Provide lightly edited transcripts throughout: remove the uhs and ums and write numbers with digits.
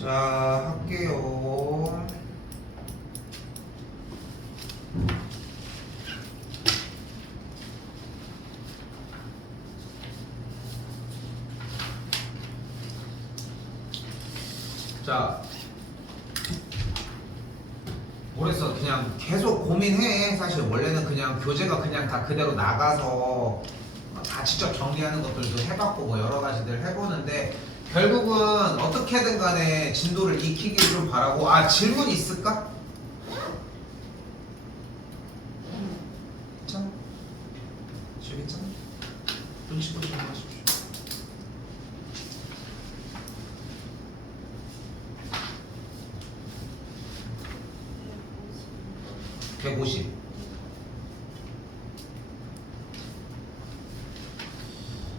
자, 할게요. 자, 모르겠어. 그냥 계속 고민해. 사실 원래는 그냥 교재가 그냥 다 그대로 나가서 다 직접 정리하는 것들도 해봤고 뭐 여러 가지들 해보는데 결국은 어떻게든 간에 진도를 익히길 좀 바라고. 아, 질문 있을까? 괜찮아? 괜찮아? 눈치 보지 마십시오. (150)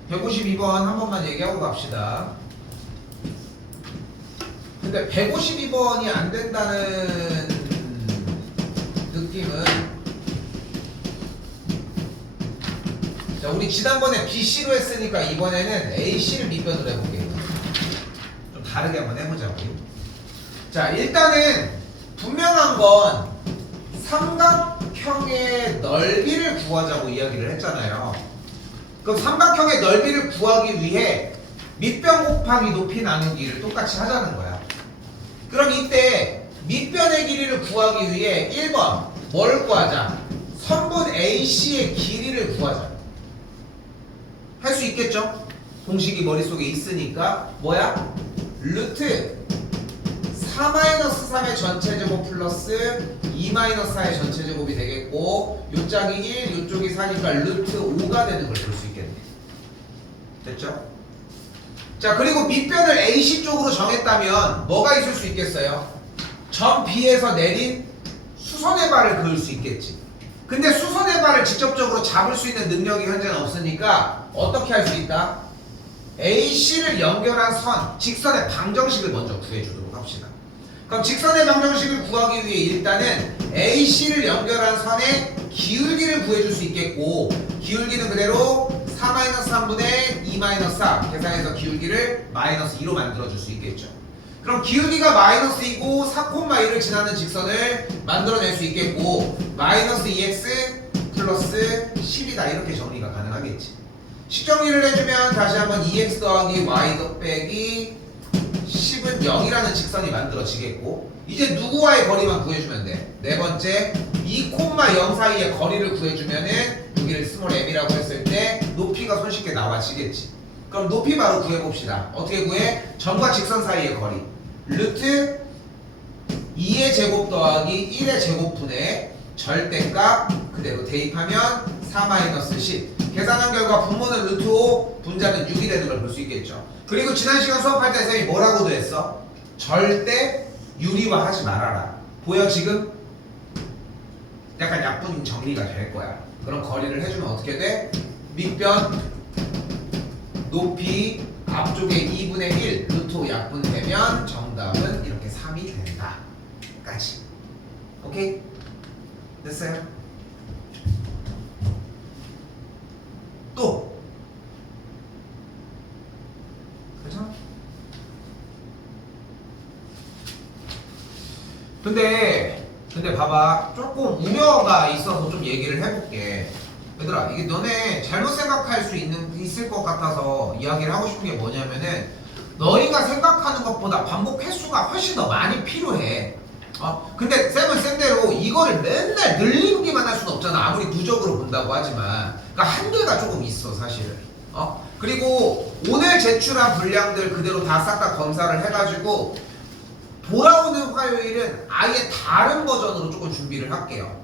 152번 한 번만 얘기하고 갑시다. 근데 152번이 안 된다는 느낌은, 자, 우리 지난번에 BC로 했으니까 이번에는 AC를 밑변으로 해볼게요. 좀 다르게 한번 해보자고. 자, 일단은 분명한 건 삼각형의 넓이를 구하자고 이야기를 했잖아요. 그럼 삼각형의 넓이를 구하기 위해 밑변 곱하기 높이 나누기를 똑같이 하자는 거야. 그럼 이때 밑변의 길이를 구하기 위해 1번 뭘 구하자? 선분 AC의 길이를 구하자. 할 수 있겠죠? 공식이 머릿속에 있으니까 뭐야? 루트 4-3의 전체제곱 플러스 2-4의 전체제곱이 되겠고, 요 짝이 1, 요쪽이 4니까 루트 5가 되는 걸 볼 수 있겠네. 됐죠? 자, 그리고 밑변을 AC 쪽으로 정했다면 뭐가 있을 수 있겠어요? 점 B에서 내린 수선의 발을 그을 수 있겠지. 근데 수선의 발을 직접적으로 잡을 수 있는 능력이 현재는 없으니까 어떻게 할 수 있다? AC를 연결한 선, 직선의 방정식을 먼저 구해주도록 합시다. 그럼 직선의 방정식을 구하기 위해 일단은 AC를 연결한 선의 기울기를 구해줄 수 있겠고, 기울기는 그대로 4-3분의 2-4 계산해서 기울기를 마이너스 2로 만들어줄 수 있겠죠. 그럼 기울기가 마이너스 2고 4,1을 지나는 직선을 만들어낼 수 있겠고, 마이너스 2x 플러스 10이다 이렇게 정리가 가능하겠지. 식정리를 해주면 다시 한번 2x 더하기 y 빼기 10은 0이라는 직선이 만들어지겠고, 이제 누구와의 거리만 구해주면 돼. 네 번째 2,0 사이의 거리를 구해주면은 여기를 스몰 m이라고 했을 때 높이가 손쉽게 나와지겠지. 그럼 높이 바로 구해봅시다. 어떻게 구해? 점과 직선 사이의 거리 루트 2의 제곱 더하기 1의 제곱분의 절대값 그대로 대입하면 4-10. 계산한 결과 분모는 루트 5, 분자는 6이 되는 걸 볼 수 있겠죠. 그리고 지난 시간 수업할 때 선생님이 뭐라고도 했어? 절대 유리화하지 말아라. 보여 지금? 약간 약분 정리가 될 거야. 그럼 거리를 해주면 어떻게 돼? 밑변 높이 앞쪽에 2분의 1 루트 5 약분되면 정답은 이렇게 3이 된다 까지. 오케이? 됐어요? 또 그렇죠? 근데 봐봐, 조금 우려가 있어서 좀 얘기를 해볼게. 얘들아, 이게 너네 잘못 생각할 수 있을 것 같아서 이야기를 하고 싶은 게 뭐냐면은, 너희가 생각하는 것보다 반복 횟수가 훨씬 더 많이 필요해. 근데 쌤은 쌤대로 이거를 맨날 늘리기만 할 수는 없잖아. 아무리 누적으로 본다고 하지만. 그러니까 한계가 조금 있어 사실은. 그리고 오늘 제출한 분량들 그대로 다 싹 다 검사를 해가지고 돌아오는 화요일은 아예 다른 버전으로 조금 준비를 할게요.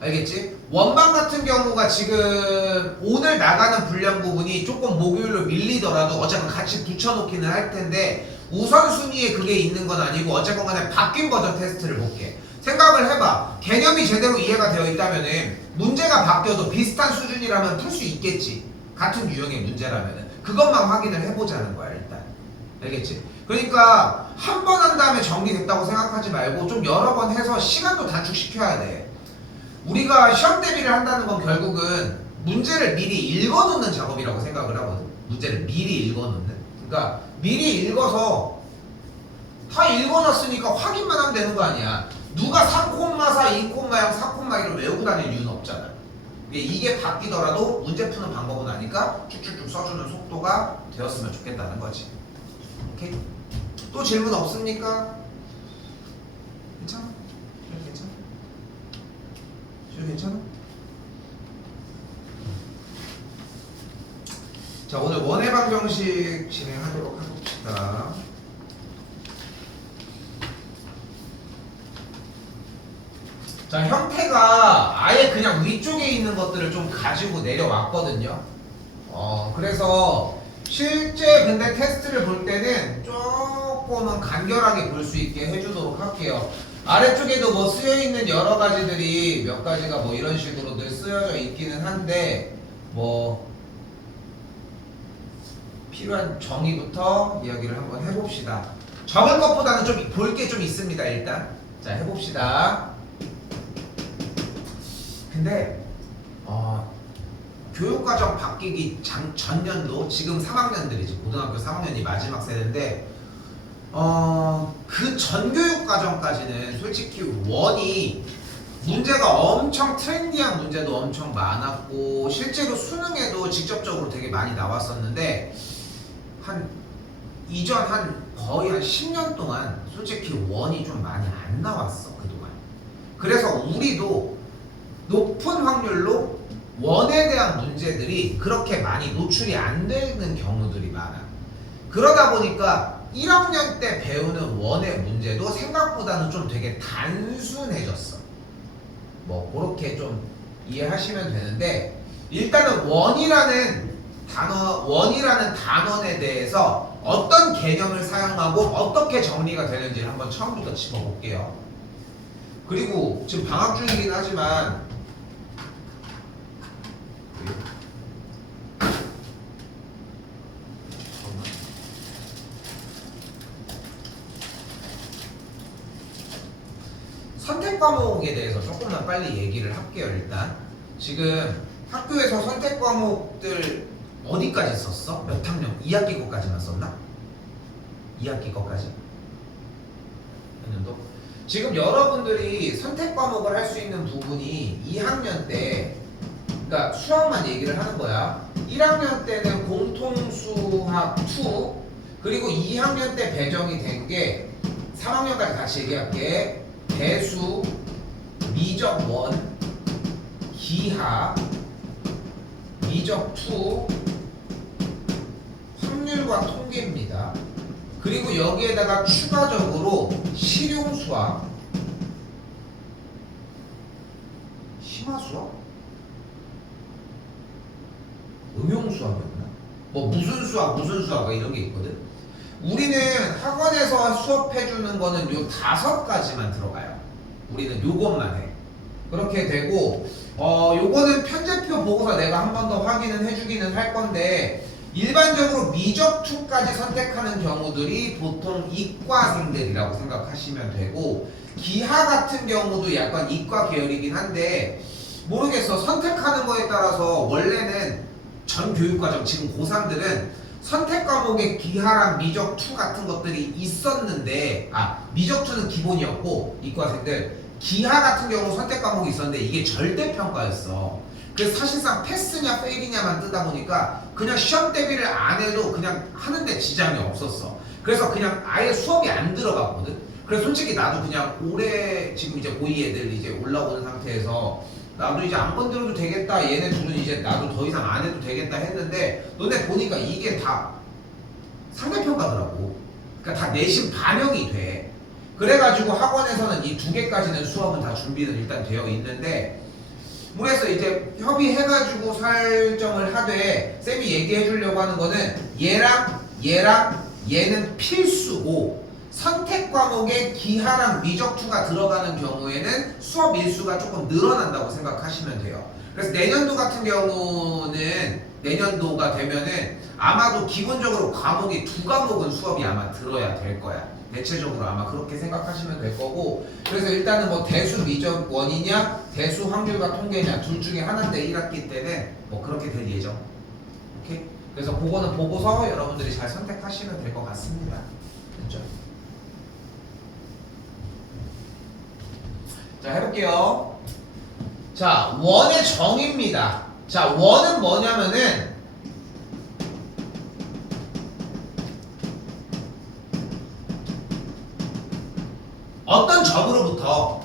알겠지? 원반 같은 경우가 지금 오늘 나가는 분량 부분이 조금 목요일로 밀리더라도 어차피 같이 붙여놓기는 할 텐데, 우선순위에 그게 있는 건 아니고 어쨌건 간에 바뀐 버전 테스트를 볼게. 생각을 해봐. 개념이 제대로 이해가 되어 있다면은 문제가 바뀌어도 비슷한 수준이라면 풀 수 있겠지. 같은 유형의 문제라면은. 그것만 확인을 해보자는 거야 일단. 알겠지? 그러니까 한 번 한 다음에 정리됐다고 생각하지 말고 좀 여러 번 해서 시간도 단축시켜야 돼. 우리가 시험 대비를 한다는 건 결국은 문제를 미리 읽어놓는 작업이라고 생각을 하거든. 문제를 미리 읽어놓는. 그러니까 미리 읽어서 다 읽어놨으니까 확인만 하면 되는 거 아니야. 누가 3,4, 2,0, 4,1을 외우고 다닐 이유는 없잖아. 이게 바뀌더라도 문제 푸는 방법은 아니까 쭉쭉쭉 써주는 속도가 되었으면 좋겠다는 거지. 오케이? 또 질문 없습니까? 괜찮아? 괜찮아? 괜찮아? 자, 오늘 원의 방정식 진행하도록 해봅시다. 자, 형태가 아예 그냥 위쪽에 있는 것들을 좀 가지고 내려왔거든요. 그래서 실제 근데 테스트를 볼 때는 조금은 간결하게 볼 수 있게 해주도록 할게요. 아래쪽에도 뭐 쓰여있는 여러 가지들이 몇 가지가 뭐 이런 식으로들 쓰여져 있기는 한데 뭐 필요한 정의부터 이야기를 한번 해봅시다. 적은 것보다는 좀 볼 게 좀 있습니다. 일단 자, 해봅시다. 근데 교육과정 바뀌기 전년도 지금 3학년들이지 고등학교 3학년이 마지막 세대인데 그 전 교육과정까지는 솔직히 원이 문제가 엄청 트렌디한 문제도 엄청 많았고 실제로 수능에도 직접적으로 되게 많이 나왔었는데 이전 거의 한 10년 동안 솔직히 원이 좀 많이 안 나왔어 그동안. 그래서 우리도 높은 확률로 원에 대한 문제들이 그렇게 많이 노출이 안 되는 경우들이 많아. 그러다 보니까 1학년 때 배우는 원의 문제도 생각보다는 좀 되게 단순해졌어. 뭐 그렇게 좀 이해하시면 되는데 일단은 원이라는 단원에 대해서 어떤 개념을 사용하고 어떻게 정리가 되는지를 한번 처음부터 짚어볼게요. 그리고 지금 방학 중이긴 하지만 선택 과목에 대해서 조금만 빨리 얘기를 할게요. 일단 지금 학교에서 선택 과목들 어디까지 썼어? 몇 학년? 2학기 거까지만 썼나? 2학기 거까지? 학년도? 지금 여러분들이 선택 과목을 할 수 있는 부분이 2학년 때 그러니까 수학만 얘기를 하는 거야. 1학년 때는 공통수학 2 그리고 2학년 때 배정이 된 게 3학년까지 같이 얘기할게. 대수, 미적 1, 기하, 미적 2, 확률과 통계입니다. 그리고 여기에다가 추가적으로 실용수학, 심화수학? 응용수학이었나? 뭐 무슨 수학 이런 게 있거든. 우리는 학원에서 수업해주는 거는 요 5가지만 들어가요. 우리는 요것만 해. 그렇게 되고 요거는 편제표 보고서 내가 한 번 더 확인은 해주기는 할 건데 일반적으로 미적 2까지 선택하는 경우들이 보통 이과생들이라고 생각하시면 되고 기하 같은 경우도 약간 이과 계열이긴 한데 모르겠어. 선택하는 거에 따라서 원래는 전 교육과정 지금 고3들은 선택 과목에 기하랑 미적 2 같은 것들이 있었는데 미적 2는 기본이었고 이과생들 기하 같은 경우 선택 과목이 있었는데 이게 절대평가였어. 그래서 사실상 패스냐 페일이냐만 뜨다 보니까 그냥 시험 대비를 안 해도 그냥 하는데 지장이 없었어. 그래서 그냥 아예 수업이 안 들어갔거든. 그래서 솔직히 나도 그냥 올해 지금 이제 고2 애들 이제 올라오는 상태에서 나도 이제 안 건드려도 되겠다. 얘네 둘은 이제 나도 더 이상 안 해도 되겠다 했는데 너네 보니까 이게 다 상대평가더라고. 그러니까 다 내신 반영이 돼. 그래가지고 학원에서는 이 2개까지는 수업은 다 준비는 일단 되어 있는데 그래서 이제 협의해가지고 설정을 하되 쌤이 얘기해 주려고 하는 거는 얘랑 얘는 필수고 선택 과목에 기하랑 미적 2가 들어가는 경우에는 수업 일수가 조금 늘어난다고 생각하시면 돼요. 그래서 내년도 같은 경우는 내년도가 되면은 아마도 기본적으로 과목이 2과목은 수업이 아마 들어야 될 거야. 대체적으로 아마 그렇게 생각하시면 될 거고 그래서 일단은 뭐 대수 미적 1이냐 대수 확률과 통계냐 둘 중에 하나인데 1학기 때는 뭐 그렇게 될 예정. 오케이? 그래서 그거는 보고서 여러분들이 잘 선택하시면 될 것 같습니다. 됐죠? 자, 해볼게요. 자, 원의 정의입니다. 자, 원은 뭐냐면은 어떤 점으로부터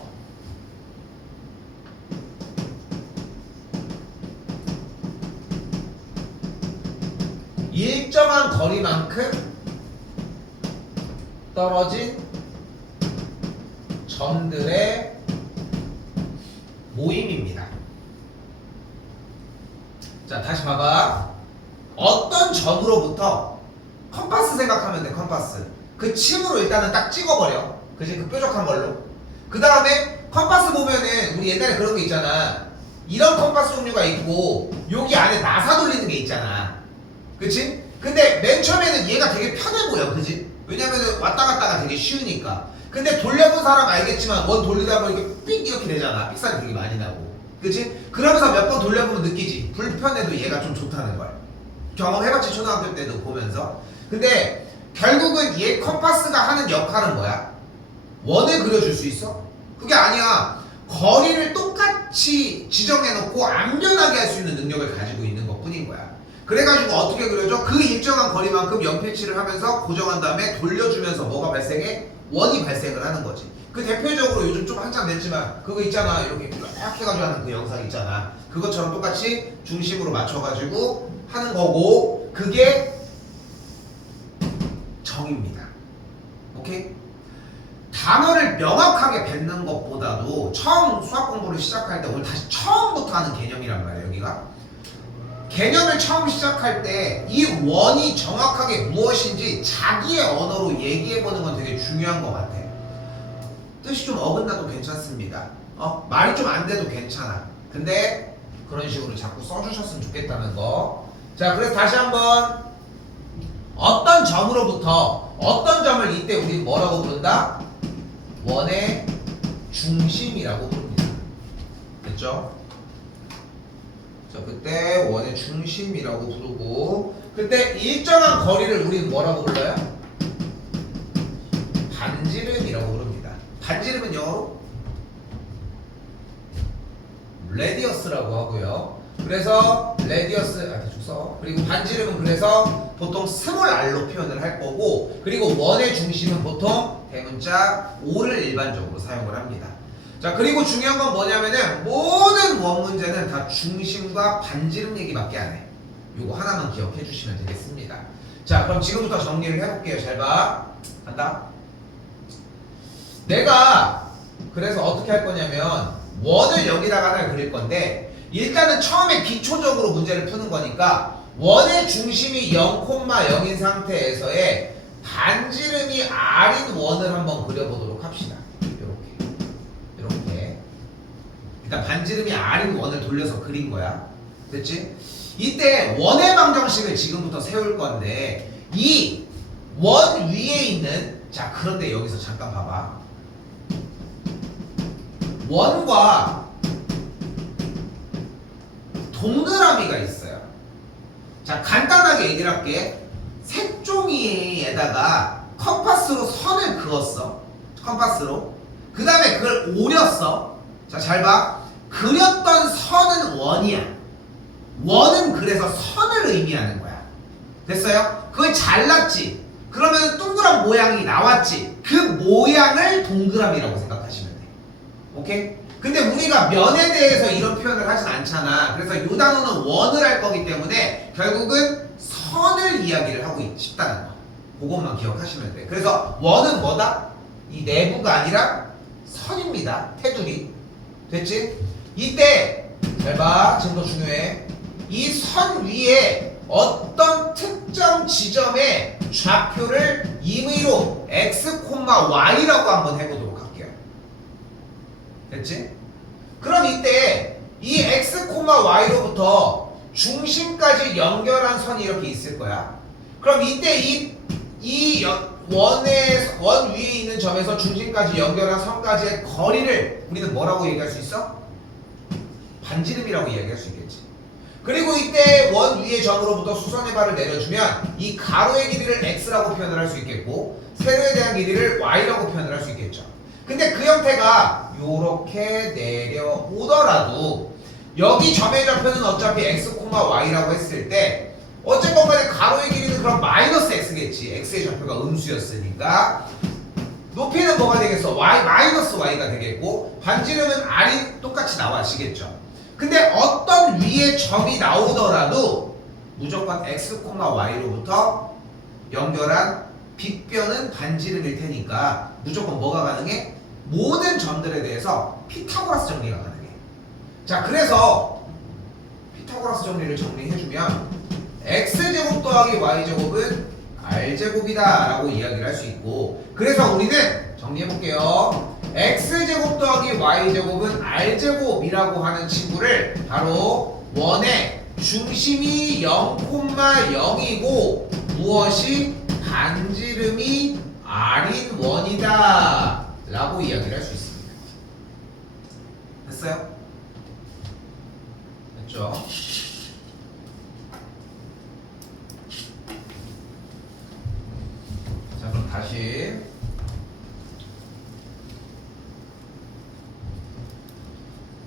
일정한 거리만큼 떨어진 점들의 모임입니다. 자, 다시 봐봐. 어떤 점으로부터 컴파스 생각하면 돼. 컴파스. 그 침으로 일단은 딱 찍어버려. 그지? 그 뾰족한 걸로. 그 다음에 컴파스 보면은 우리 옛날에 그런 게 있잖아. 이런 컴파스 종류가 있고 여기 안에 나사 돌리는 게 있잖아. 그치? 근데 맨 처음에는 얘가 되게 편해 보여. 그지? 왜냐면은 왔다 갔다가 되게 쉬우니까. 근데 돌려본 사람 알겠지만 원 돌리다 보면 이렇게 삑 이렇게 되잖아. 삑살이 되게 많이 나고. 그치? 그러면서 몇 번 돌려보면 느끼지. 불편해도 얘가 좀 좋다는 걸. 경험해봤지, 초등학교 때도 보면서. 근데 결국은 얘 컴파스가 하는 역할은 뭐야? 원을 그려줄 수 있어? 그게 아니야. 거리를 똑같이 지정해놓고 안 변하게 할 수 있는 능력을 가지고 있는 것 뿐인 거야. 그래가지고 어떻게 그려줘? 그 일정한 거리만큼 연필칠을 하면서 고정한 다음에 돌려주면서 뭐가 발생해? 원이 발생을 하는 거지. 그 대표적으로 요즘 좀 한참 됐지만 그거 있잖아. 이렇게 쫙 해가지고 하는 그 영상 있잖아. 그것처럼 똑같이 중심으로 맞춰가지고 하는 거고, 그게 정입니다. 오케이? 단어를 명확하게 뱉는 것보다도 처음 수학 공부를 시작할 때 오늘 다시 처음부터 하는 개념이란 말이에요. 여기가 개념을 처음 시작할 때 이 원이 정확하게 무엇인지 자기의 언어로 얘기해보는 건 되게 중요한 것 같아. 뜻이 좀 어긋나도 괜찮습니다. 말이 좀 안 돼도 괜찮아. 근데 그런 식으로 자꾸 써주셨으면 좋겠다는 거. 자, 그래서 다시 한번 어떤 점으로부터 어떤 점을 이때 우리 뭐라고 부른다? 원의 중심이라고 부릅니다. 됐죠? 자, 그때 원의 중심이라고 부르고, 그때 일정한 거리를 우리는 뭐라고 불러요? 반지름이라고 부릅니다. 반지름은 영어로 레디어스라고 하고요. 그래서 레디어스 대충 써. 그리고 반지름은 그래서 보통 스몰 r로 표현을 할 거고, 그리고 원의 중심은 보통 대문자 O를 일반적으로 사용을 합니다. 자, 그리고 중요한 건 뭐냐면은 모든 원 문제는 다 중심과 반지름 얘기밖에 안 해. 요거 하나만 기억해 주시면 되겠습니다. 자, 그럼 지금부터 정리를 해볼게요. 잘 봐. 간다. 내가 그래서 어떻게 할 거냐면 원을 여기다가 하나 그릴 건데, 일단은 처음에 기초적으로 문제를 푸는 거니까 원의 중심이 0,0인 상태에서의 반지름이 R인 원을 한번 그려보도록 합시다. 이렇게 일단 반지름이 R인 원을 돌려서 그린 거야. 됐지? 이때 원의 방정식을 지금부터 세울 건데, 이 원 위에 있는, 자, 그런데 여기서 잠깐 봐봐. 원과 동그라미가 있어요. 자, 간단하게 얘기를 할게. 색종이에다가 컴파스로 선을 그었어. 컴파스로. 그 다음에 그걸 오렸어. 자, 잘 봐. 그렸던 선은 원이야. 원은 그래서 선을 의미하는 거야. 됐어요? 그걸 잘랐지. 그러면 동그란 모양이 나왔지. 그 모양을 동그라미라고 생각하시면 돼. 오케이? 근데 우리가 면에 대해서 이런 표현을 하진 않잖아. 그래서 이 단어는 원을 할 거기 때문에 결국은 선을 이야기를 하고 싶다는 거. 그것만 기억하시면 돼. 그래서 원은 뭐다? 이 내부가 아니라 선입니다. 테두리. 됐지? 이때 잘 봐. 지금 더 중요해. 이 선 위에 어떤 특정 지점의 좌표를 임의로 x, y라고 한번 해보도록 할게요. 됐지? 그럼 이때 이 x, y로부터 중심까지 연결한 선이 이렇게 있을 거야. 그럼 이때 원 위에 있는 점에서 중심까지 연결한 선까지의 거리를 우리는 뭐라고 얘기할 수 있어? 반지름이라고 얘기할 수 있겠지. 그리고 이때 원 위의 점으로부터 수선의 발을 내려주면 이 가로의 길이를 x라고 표현을 할 수 있겠고, 세로에 대한 길이를 y라고 표현을 할 수 있겠죠. 근데 그 형태가 요렇게 내려오더라도 여기 점의 좌표는 어차피 x, y라고 했을 때 어쨌건 간에 가로의 길이는 그럼 마이너스 x겠지. x의 좌표가 음수였으니까 높이는 뭐가 되겠어? 마이너스 y가 되겠고 반지름은 r이 똑같이 나와지겠죠. 근데 어떤 위에 점이 나오더라도 무조건 x, y로부터 연결한 빗변은 반지름일 테니까 무조건 뭐가 가능해? 모든 점들에 대해서 피타고라스 정리가 가능해. 자, 그래서 피타고라스 정리를 정리해주면 x제곱 더하기 y제곱은 r제곱이다 라고 이야기를 할 수 있고, 그래서 우리는 정리해볼게요. x제곱 더하기 y제곱은 r제곱이라고 하는 친구를 바로 원의 중심이 0,0이고 무엇이 반지름이 r인 원이다 라고 이야기를 할 수 있습니다. 됐어요? 됐죠? 자, 그럼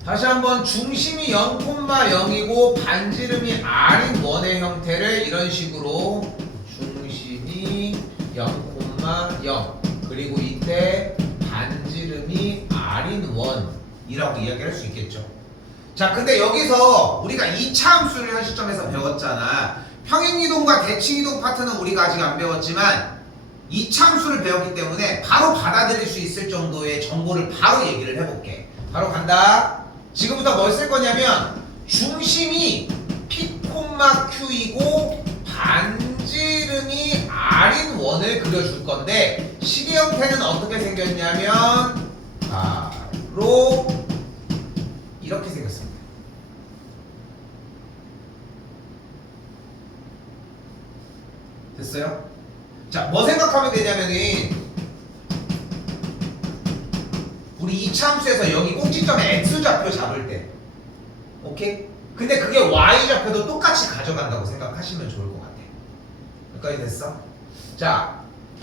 다시 한번 중심이 0,0이고 반지름이 r인 원의 형태를 이런 식으로 중심이 0,0 그리고 이때 반지름이 r인 원이라고 이야기할 수 있겠죠. 자, 근데 여기서 우리가 2차 함수를 현 시점에서 배웠잖아. 평행이동과 대칭이동 파트는 우리가 아직 안 배웠지만 2차 함수를 배웠기 때문에 바로 받아들일 수 있을 정도의 정보를 바로 얘기를 해볼게. 바로 간다. 지금부터 뭘 쓸 거냐면 중심이 P, Q이고 반지름이 r인 원을 그려줄 건데 식의 형태는 어떻게 생겼냐면 바로 이렇게 생겼습니다. 됐어요? 자, 뭐 생각하면 되냐면은 우리 2차 함수에서 여기 꼭지점에 x좌표 잡을 때 오케이? 근데 그게 y좌표도 똑같이 가져간다고 생각하시면 좋을 것 같아. 여기까지 됐어? 자,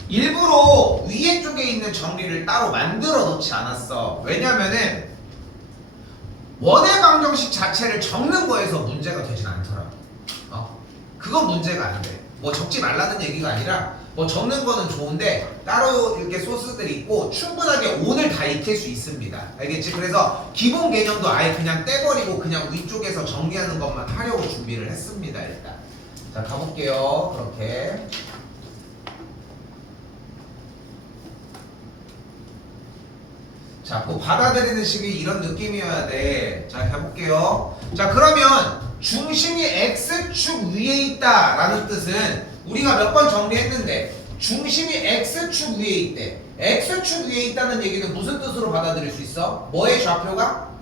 일부러 위에 쪽에 있는 정리를 따로 만들어 놓지 않았어. 왜냐면은 원의 방정식 자체를 적는 거에서 문제가 되진 않더라고. 그건 문제가 안 돼. 뭐 적지 말라는 얘기가 아니라 뭐 적는 거는 좋은데 따로 이렇게 소스들이 있고 충분하게 오늘 다 익힐 수 있습니다. 알겠지? 그래서 기본 개념도 아예 그냥 떼버리고 그냥 위쪽에서 정리하는 것만 하려고 준비를 했습니다. 일단 자, 가볼게요. 그렇게 자, 그 받아들이는 식이 이런 느낌이어야 돼. 자, 해볼게요. 자, 그러면 중심이 x축 위에 있다라는 뜻은 우리가 몇 번 정리했는데 중심이 x축 위에 있대. x축 위에 있다는 얘기는 무슨 뜻으로 받아들일 수 있어? 뭐의 좌표가?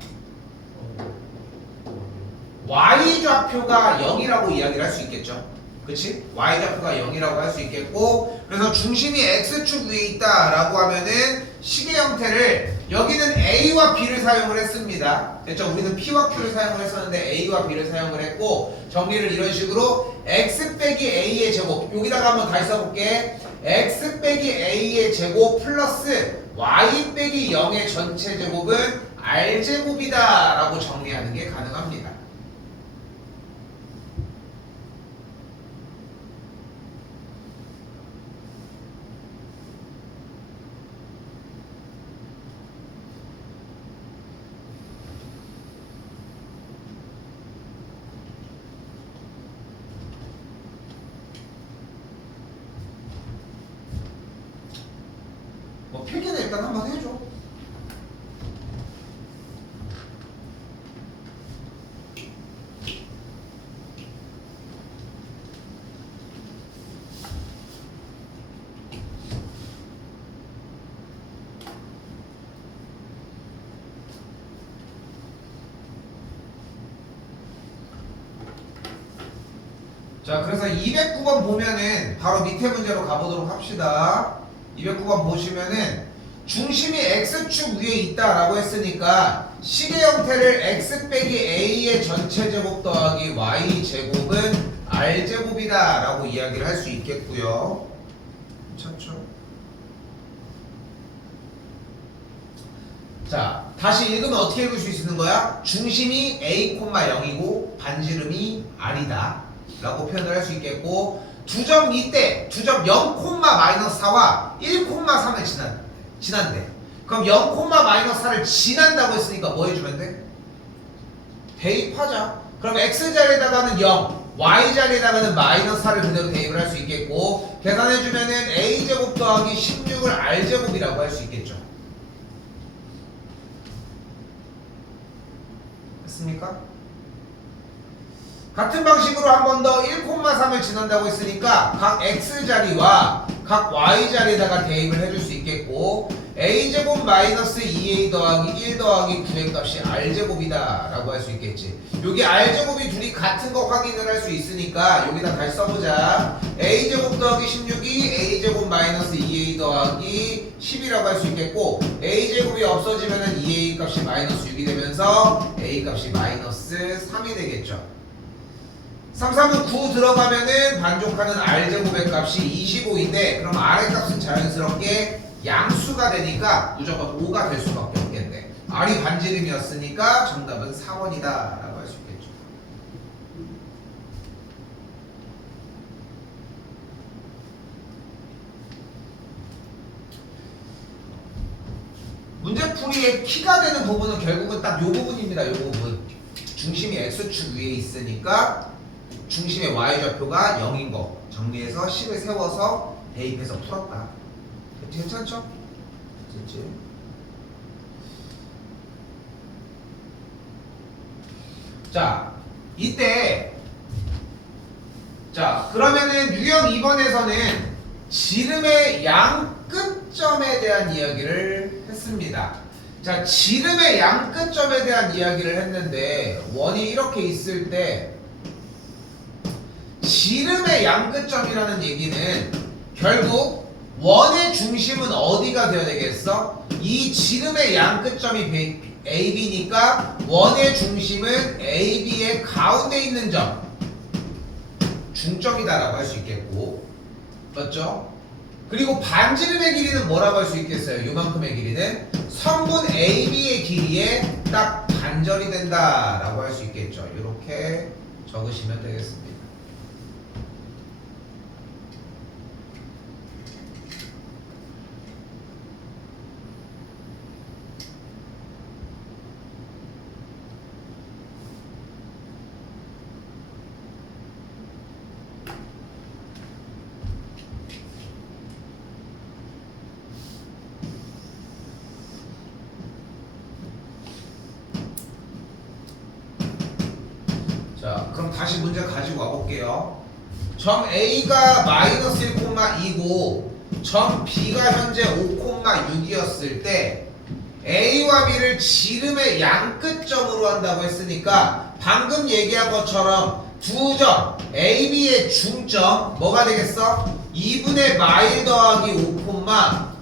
y좌표가 0이라고 이야기를 할 수 있겠죠. 그치? y좌표가 0이라고 할 수 있겠고, 그래서 중심이 x축 위에 있다라고 하면은 식의 형태를 여기는 a와 b를 사용을 했습니다. 됐죠? 우리는 p와 q를 사용을 했었는데 a와 b를 사용을 했고, 정리를 이런 식으로 x 빼기 a의 제곱, 여기다가 한번 다시 써볼게. x 빼기 a의 제곱 플러스 y 빼기 0의 전체 제곱은 r제곱이다 라고 정리하는 게 가능합니다. 뭐 필기는 일단 한번 해줘. 자, 그래서 209번 보면은 바로 밑에 문제로 가보도록 합시다. 209번 보시면은 중심이 x축 위에 있다라고 했으니까 식의 형태를 x 빼기 a의 전체 제곱 더하기 y 제곱은 r 제곱이다 라고 이야기를 할 수 있겠고요. 괜찮죠? 자, 다시 읽으면 어떻게 읽을 수 있는 거야? 중심이 A, 0이고 반지름이 R이다 라고 표현을 할 수 있겠고, 두 점 이때 두 점 0,-4와 1,3을 지난대. 그럼 0,-4를 지난다고 했으니까 뭐 해주면 돼? 대입하자. 그럼 X자리에다가는 0, Y자리에다가는 -4를 그대로 대입을 할 수 있겠고, 계산해주면은 A제곱 더하기 16을 R제곱이라고 할 수 있겠죠. 됐습니까? 같은 방식으로 한 번 더 1,3을 지난다고 했으니까 각 X자리와 각 Y자리에다가 대입을 해줄 수 있겠고, A제곱 마이너스 2A 더하기 1 더하기 9의 값이 R제곱이다 라고 할 수 있겠지. 여기 R제곱이 둘이 같은 거 확인을 할 수 있으니까 여기다 다시 써보자. A제곱 더하기 16이 A제곱 마이너스 2A 더하기 10이라고 할 수 있겠고, A제곱이 없어지면은 2A 값이 마이너스 6이 되면서 A 값이 마이너스 3이 되겠죠. 3, 3은 9 들어가면은 반족하는 R제곱의 값이 25인데, 그럼 R의 값은 자연스럽게 양수가 되니까 무조건 5가 될 수밖에 없겠네. R이 반지름이었으니까 정답은 4번이다 라고 할 수 있겠죠. 문제풀이의 키가 되는 부분은 결국은 딱 요 부분입니다. 요 부분. 중심이 X축 위에 있으니까 중심의 Y좌표가 0인 거 정리해서 10을 세워서 대입해서 풀었다. 괜찮죠? 됐지? 자, 이때 자, 그러면은 유형 2번에서는 지름의 양 끝점에 대한 이야기를 했습니다. 자, 지름의 양 끝점에 대한 이야기를 했는데, 원이 이렇게 있을 때 지름의 양 끝점이라는 얘기는 결국 원의 중심은 어디가 되어야 되겠어? 이 지름의 양 끝점이 AB니까 원의 중심은 AB의 가운데 있는 점, 중점이다라고 할 수 있겠고, 맞죠? 그리고 반지름의 길이는 뭐라고 할 수 있겠어요? 요만큼의 길이는 선분 AB의 길이에 딱 반절이 된다라고 할 수 있겠죠. 이렇게 적으시면 되겠습니다. 자, 그럼 다시 문제 가지고 와볼게요. 점 A가 마이너스 1,2고 점 B가 현재 5,6이었을 때 A와 B를 지름의 양 끝점으로 한다고 했으니까 방금 얘기한 것처럼 두 점 AB의 중점 뭐가 되겠어? 2분의 마일 더하기 5,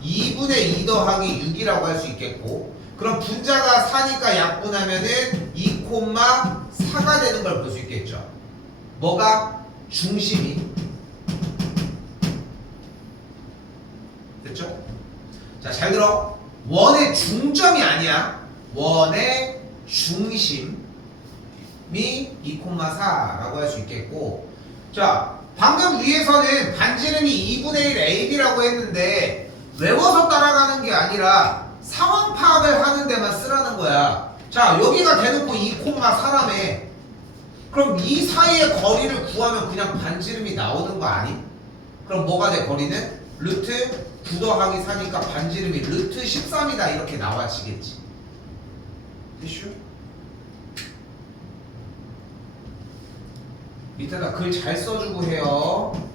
2분의 2 더하기 6이라고 할 수 있겠고, 그럼 분자가 4니까 약분하면은 2,4가 되는 걸 볼 수 있겠죠. 뭐가? 중심이. 됐죠? 자, 잘 들어. 원의 중점이 아니야. 원의 중심이 2,4라고 할 수 있겠고, 자, 방금 위에서는 반지름이 2분의 1 AB라고 했는데 외워서 따라가는 게 아니라 상황 파악을 하는 데만 쓰라는 거야. 자, 여기가 대놓고 2,4라며. 그럼 이 사이의 거리를 구하면 그냥 반지름이 나오는 거 아니? 그럼 뭐가 돼? 거리는? 루트 9 더하기 4니까 반지름이 루트 13이다 이렇게 나와지겠지. 됐슈? 밑에다 글 잘 써주고 해요.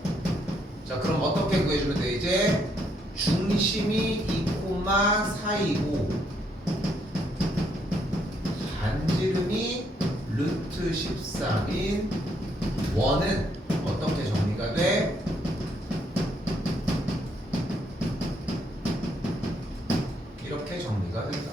자, 그럼 어떻게 구해주면 돼? 이제 중심이 2,4이고 반지름이 루트 13인 원은 어떻게 정리가 돼? 이렇게 정리가 된다.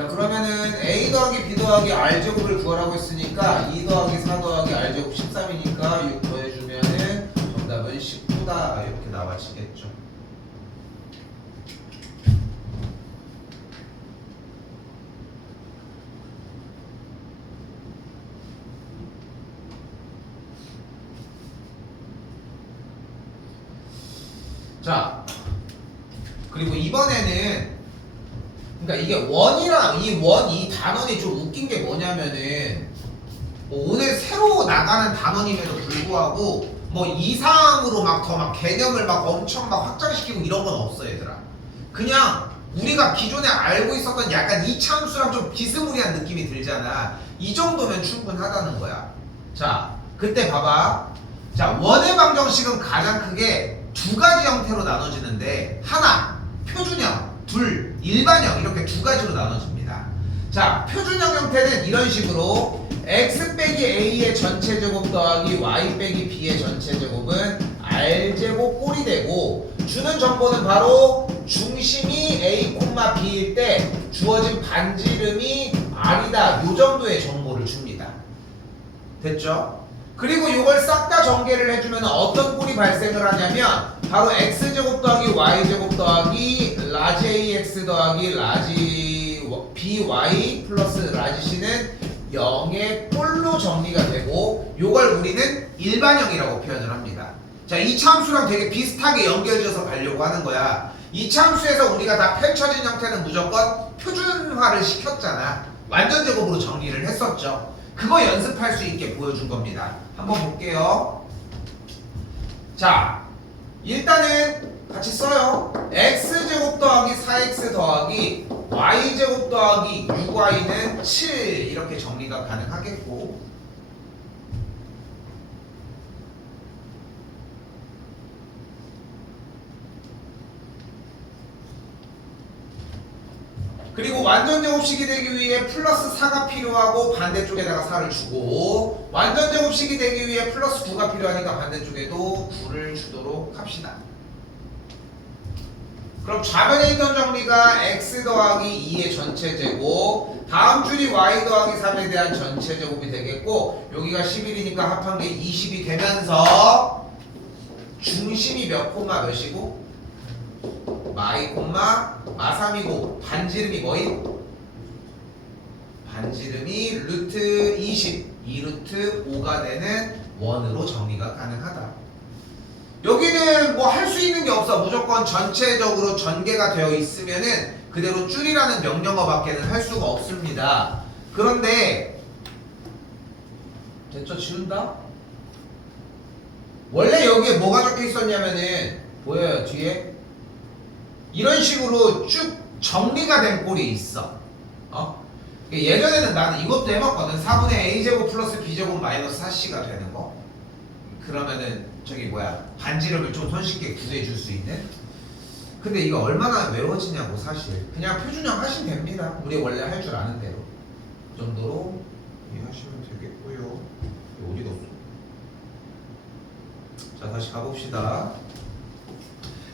자 그러면은 a 더하기 b 더하기 r제곱을 구하라고 했으니까 2 더하기 4 더하기 r제곱 13이니까 6 더해주면은 정답은 19다 이렇게 나와지겠죠. 자 그리고 이번에는 그러니까 이게 원이랑 이 단원이 좀 웃긴 게 뭐냐면은 뭐 오늘 새로 나가는 단원임에도 불구하고 뭐 이상으로 막 더 막 개념을 막 엄청 막 확장시키고 이런 건 없어 얘들아. 그냥 우리가 기존에 알고 있었던 약간 이차함수랑 좀 비스무리한 느낌이 들잖아. 이 정도면 충분하다는 거야. 자 그때 봐봐. 자 원의 방정식은 가장 크게 두 가지 형태로 나눠지는데 하나 표준형, 둘 일반형 이렇게 두 가지로 나눠집니다. 자 표준형 형태는 이런 식으로 x 빼기 a의 전체 제곱 더하기 y 빼기 b의 전체 제곱은 r제곱 꼴이 되고 주는 정보는 바로 중심이 a, b일 때 주어진 반지름이 r이다 요 정도의 정보를 줍니다. 됐죠? 그리고 이걸 싹 다 전개를 해주면 어떤 꼴이 발생을 하냐면 바로 x제곱 더하기 y제곱 더하기 라지 ax 더하기 라지 by 플러스 라지 c는 0의 꼴로 정리가 되고 이걸 우리는 일반형이라고 표현을 합니다. 자, 이차함수랑 되게 비슷하게 연결지어서 가려고 하는 거야. 이차함수에서 우리가 다 펼쳐진 형태는 무조건 표준화를 시켰잖아. 완전 제곱으로 정리를 했었죠. 그거 연습할 수 있게 보여준 겁니다. 한번 볼게요. 자, 일단은 같이 써요. x제곱 더하기 4x 더하기 y제곱 더하기 6y는 7 이렇게 정리가 가능하겠고 그리고 완전 제곱식이 되기 위해 플러스 4가 필요하고 반대쪽에다가 4를 주고 완전 제곱식이 되기 위해 플러스 9가 필요하니까 반대쪽에도 9를 주도록 합시다. 그럼 좌변에 있던 정리가 x 더하기 2의 전체 제곱 다음 줄이 y 더하기 3에 대한 전체 제곱이 되겠고 여기가 11이니까 합한 게 20이 되면서 중심이 몇 콤마 몇이고 마이 콤마 마3이고 반지름이 뭐임? 반지름이 루트 20 2루트 5가 되는 원으로 정리가 가능하다. 여기는 뭐 할 수 있는 게 없어. 무조건 전체적으로 전개가 되어 있으면은 그대로 줄이라는 명령어 밖에는 할 수가 없습니다. 그런데 됐죠? 지운다? 원래 여기에 뭐가 적혀 있었냐면은 보여요 뒤에? 이런 식으로 쭉 정리가 된 꼴이 있어. 예전에는 나는 이것도 해봤거든. 4분의 a제곱 플러스 b제곱 마이너스 4c가 되는 거. 그러면은 저기 뭐야 반지름을 좀 손쉽게 구해줄 수 있는. 근데 이거 얼마나 외워지냐고 사실. 그냥 표준형 하시면 됩니다. 우리 원래 할 줄 아는 대로. 그 정도로 이해하시면 되겠고요. 어디 뒀어? 자 다시 가봅시다.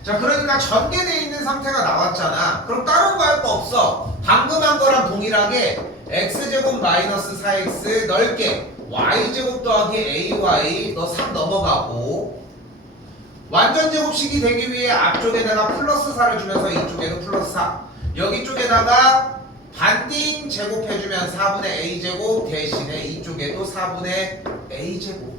자 그러니까 전개되어 있는 상태가 나왔잖아. 그럼 다른 거 할 거 없어. 방금 한 거랑 동일하게 x제곱 마이너스 4x 넓게 y제곱 더하기 ay 너 3 넘어가고 완전 제곱식이 되기 위해 앞쪽에다가 플러스 4를 주면서 이쪽에도 플러스 4 여기 쪽에다가 반띵 제곱해주면 4분의 a제곱 대신에 이쪽에도 4분의 a제곱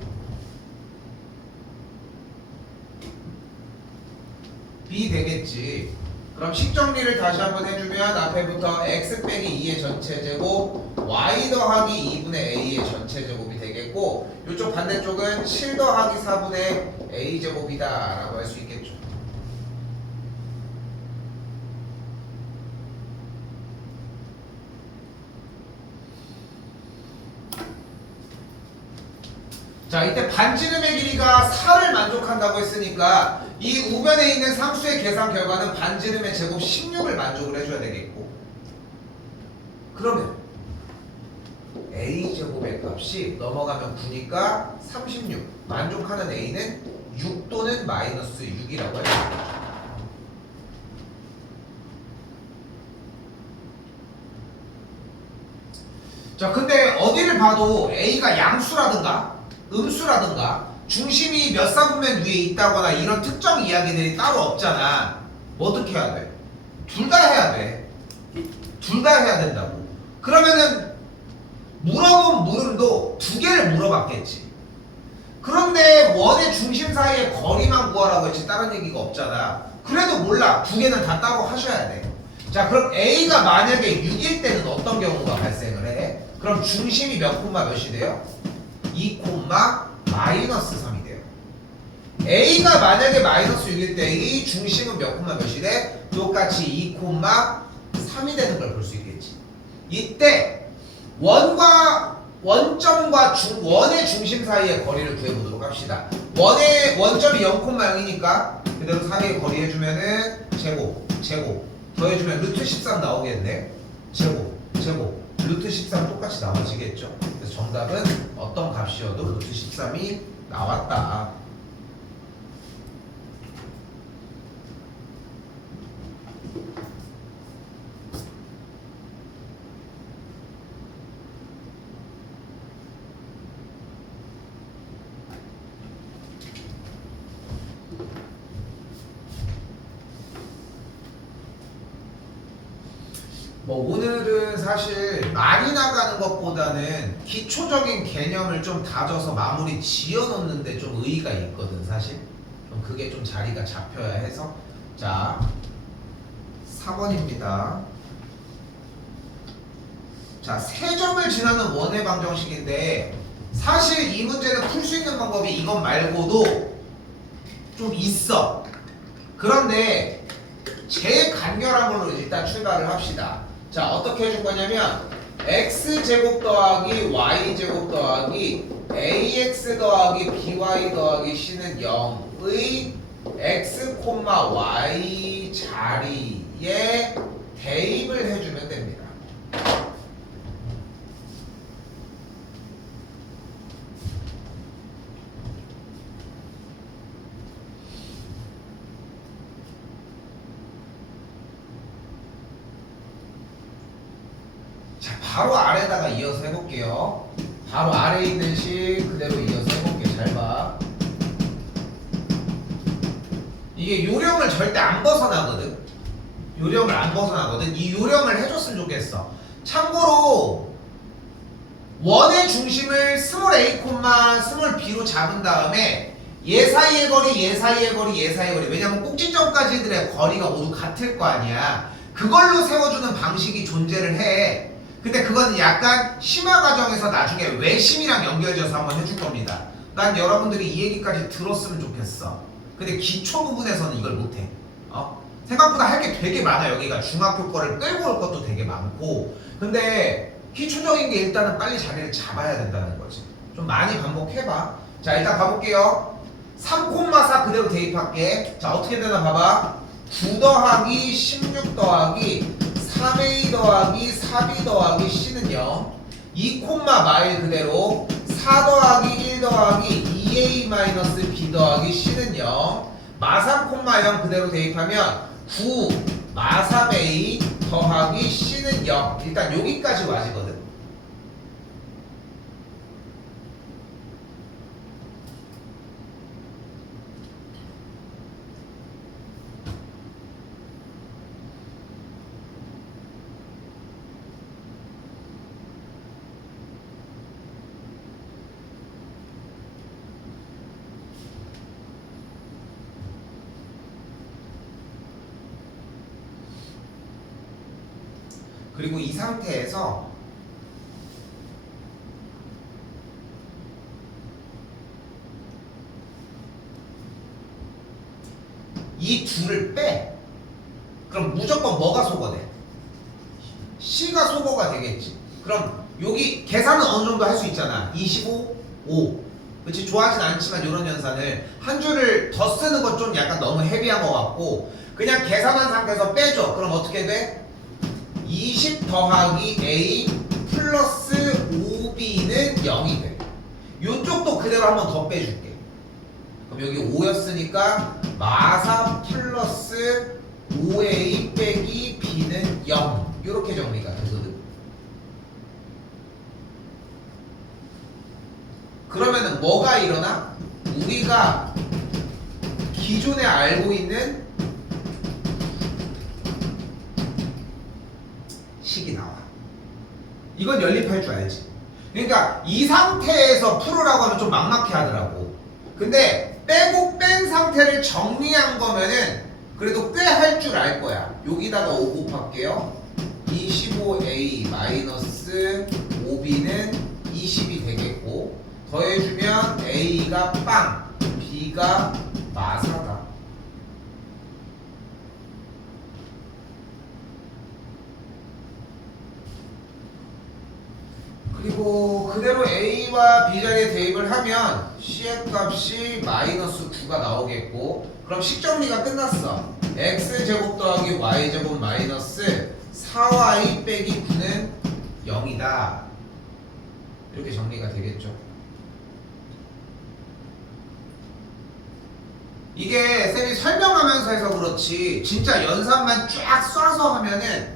B 되겠지. 그럼 식정리를 다시 한번 해주면 앞에부터 x 빼기 2의 전체 제곱 y 더하기 2분의 a의 전체 제곱이 되겠고 이쪽 반대쪽은 7 더하기 4분의 a 제곱이다 라고 할 수 있겠죠. 자 이때 반지름의 길이가 4를 만족한다고 했으니까 이 우변에 있는 상수의 계산 결과는 반지름의 제곱 16을 만족을 해줘야 되겠고 그러면 a제곱의 값이 넘어가면 9니까 36 만족하는 a는 6 또는 마이너스 6이라고 할 수 있겠죠. A를 봐도 A가 양수라든가 음수라든가 중심이 몇 사분면 위에 있다거나 이런 특정 이야기들이 따로 없잖아. 뭐 어떻게 해야 돼? 둘 다 해야 돼. 둘 다 해야 된다고. 그러면은 물어본 물음도 두 개를 물어봤겠지. 그런데 원의 중심 사이의 거리만 구하라고 했지 다른 얘기가 없잖아. 그래도 몰라. 두 개는 다 따로 하셔야 돼. 자, 그럼 A가 만약에 6일 때는 어떤 경우가 발생을 해? 그럼 중심이 몇 콤마 몇이 돼요? 2 콤마 마이너스 3이 돼요. A가 만약에 마이너스 6일 때 이 중심은 몇 콤마 몇이 돼? 똑같이 2 콤마 3이 되는 걸 볼 수 있겠지. 이때 원점과 원의 중심 사이의 거리를 구해보도록 합시다. 원점이 0,0이니까 그대로 사이의 거리 해주면은 제곱 더해주면 루트 13 나오겠네. 제곱 루트 13 똑같이 나와지겠죠. 그래서 정답은 어떤 값이어도 루트 13이 나왔다. 뭐 오늘은 사실 많이 나가는 것보다는 기초적인 개념을 좀 다져서 마무리 지어놓는데 좀 의의가 있거든. 사실 좀 그게 좀 자리가 잡혀야 해서. 자, 4번입니다. 자, 세점을 지나는 원의 방정식인데 사실 이 문제는 풀 수 있는 방법이 이것 말고도 좀 있어. 그런데 제일 간결한 걸로 일단 출발을 합시다. 자, 어떻게 해줄 거냐면 x제곱 더하기 y제곱 더하기 ax 더하기 by 더하기 c는 0의 x, y 자리에 대입을 해주면 됩니다. 바로 아래다가 이어서 해볼게요. 바로 아래에 있는 식 그대로 이어서 해볼게. 잘 봐. 이게 요령을 절대 안 벗어나거든. 요령을 안 벗어나거든. 이 요령을 해줬으면 좋겠어. 참고로 원의 중심을 스몰 a, 스몰 b로 잡은 다음에 얘 사이의 거리, 얘 사이의 거리, 얘 사이의 거리. 왜냐면 꼭지점까지들의 거리가 모두 같을 거 아니야. 그걸로 세워주는 방식이 존재를 해. 근데 그거는 약간 심화 과정에서 나중에 외심이랑 연결져서 한번 해줄 겁니다. 난 여러분들이 이 얘기까지 들었으면 좋겠어. 근데 기초 부분에서는 이걸 못해. 생각보다 할 게 되게 많아. 여기가 중학교 거를 끌고 올 것도 되게 많고. 근데 기초적인 게 일단은 빨리 자리를 잡아야 된다는 거지. 좀 많이 반복해봐. 자, 일단 가볼게요. 3,4 그대로 대입할게. 자, 어떻게 되나 봐봐. 9 더하기 16 더하기 3a 더하기 4b 더하기 c는 0 2, 마일 그대로 4 더하기 1 더하기 2a 마이너스 b 더하기 c는 0 마3, 0 그대로 대입하면 9 마3a 더하기 c는 0 일단 여기까지 와지거든. 그리고 이 상태에서 이 둘을 빼. 그럼 무조건 뭐가 소거돼? C가 소거가 되겠지. 그럼 여기 계산은 어느 정도 할 수 있잖아. 25, 5. 그렇지? 좋아하진 않지만 이런 연산을 한 줄을 더 쓰는 건 좀 약간 너무 헤비한 것 같고 그냥 계산한 상태에서 빼줘. 그럼 어떻게 돼? 20 더하기 A 플러스 5B는 0이 돼. 이쪽도 그대로 한 번 더 빼줄게. 그럼 여기 5였으니까 마4 플러스 5A 빼기 B는 0 이렇게 정리가 되거든. 그러면은 뭐가 일어나? 우리가 기존에 알고 있는 식이 나와. 이건 연립할 줄 알지. 그러니까 이 상태에서 풀으라고 하면 좀 막막해 하더라고. 근데 빼고 뺀 상태를 정리한 거면은 그래도 꽤 할 줄 알 거야. 여기다가 5 곱할게요. 25a 마이너스 5b는 20이 되겠고, 더해주면 a가 빵, b가 마사다. 그리고 그대로 a와 b 자리에 대입을 하면 c의 값이 마이너스 9가 나오겠고, 그럼 식정리가 끝났어. x제곱 더하기 y제곱 마이너스 4y 빼기 9는 0이다. 이렇게 정리가 되겠죠. 이게 쌤이 설명하면서 해서 그렇지 진짜 연산만 쫙 쏴서 하면은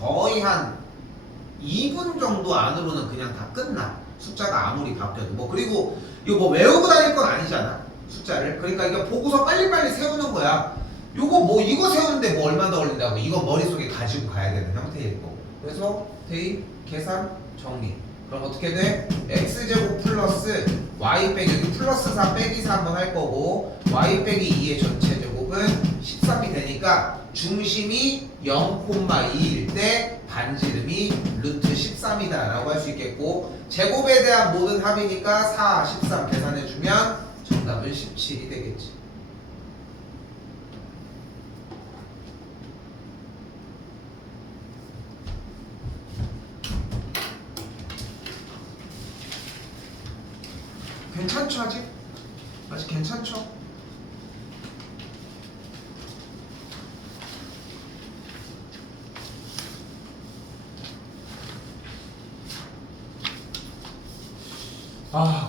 거의 한 2분 정도 안으로는 그냥 다 끝나. 숫자가 아무리 바뀌어도. 뭐 그리고 이거 뭐 외우고 다닐 건 아니잖아, 숫자를. 그러니까 이거 보고서 빨리빨리 세우는 거야. 요거 뭐 이거 세우는데 뭐 얼마 더 걸린다고. 이거 머릿속에 가지고 가야 되는 형태일 거고. 그래서 대입, 계산, 정리. 그럼 어떻게 돼? x제곱 플러스 y 빼기, 여기 플러스 4 빼기 4 한번 할 거고, y 빼기 2의 전체 제곱은 13이 되니까 중심이 0,2일 때 반지름이 루트 13이다 라고 할 수 있겠고, 제곱에 대한 모든 합이니까 4, 13 계산해주면 정답은 17이 되겠지. 괜찮죠 아직? 아직 괜찮죠?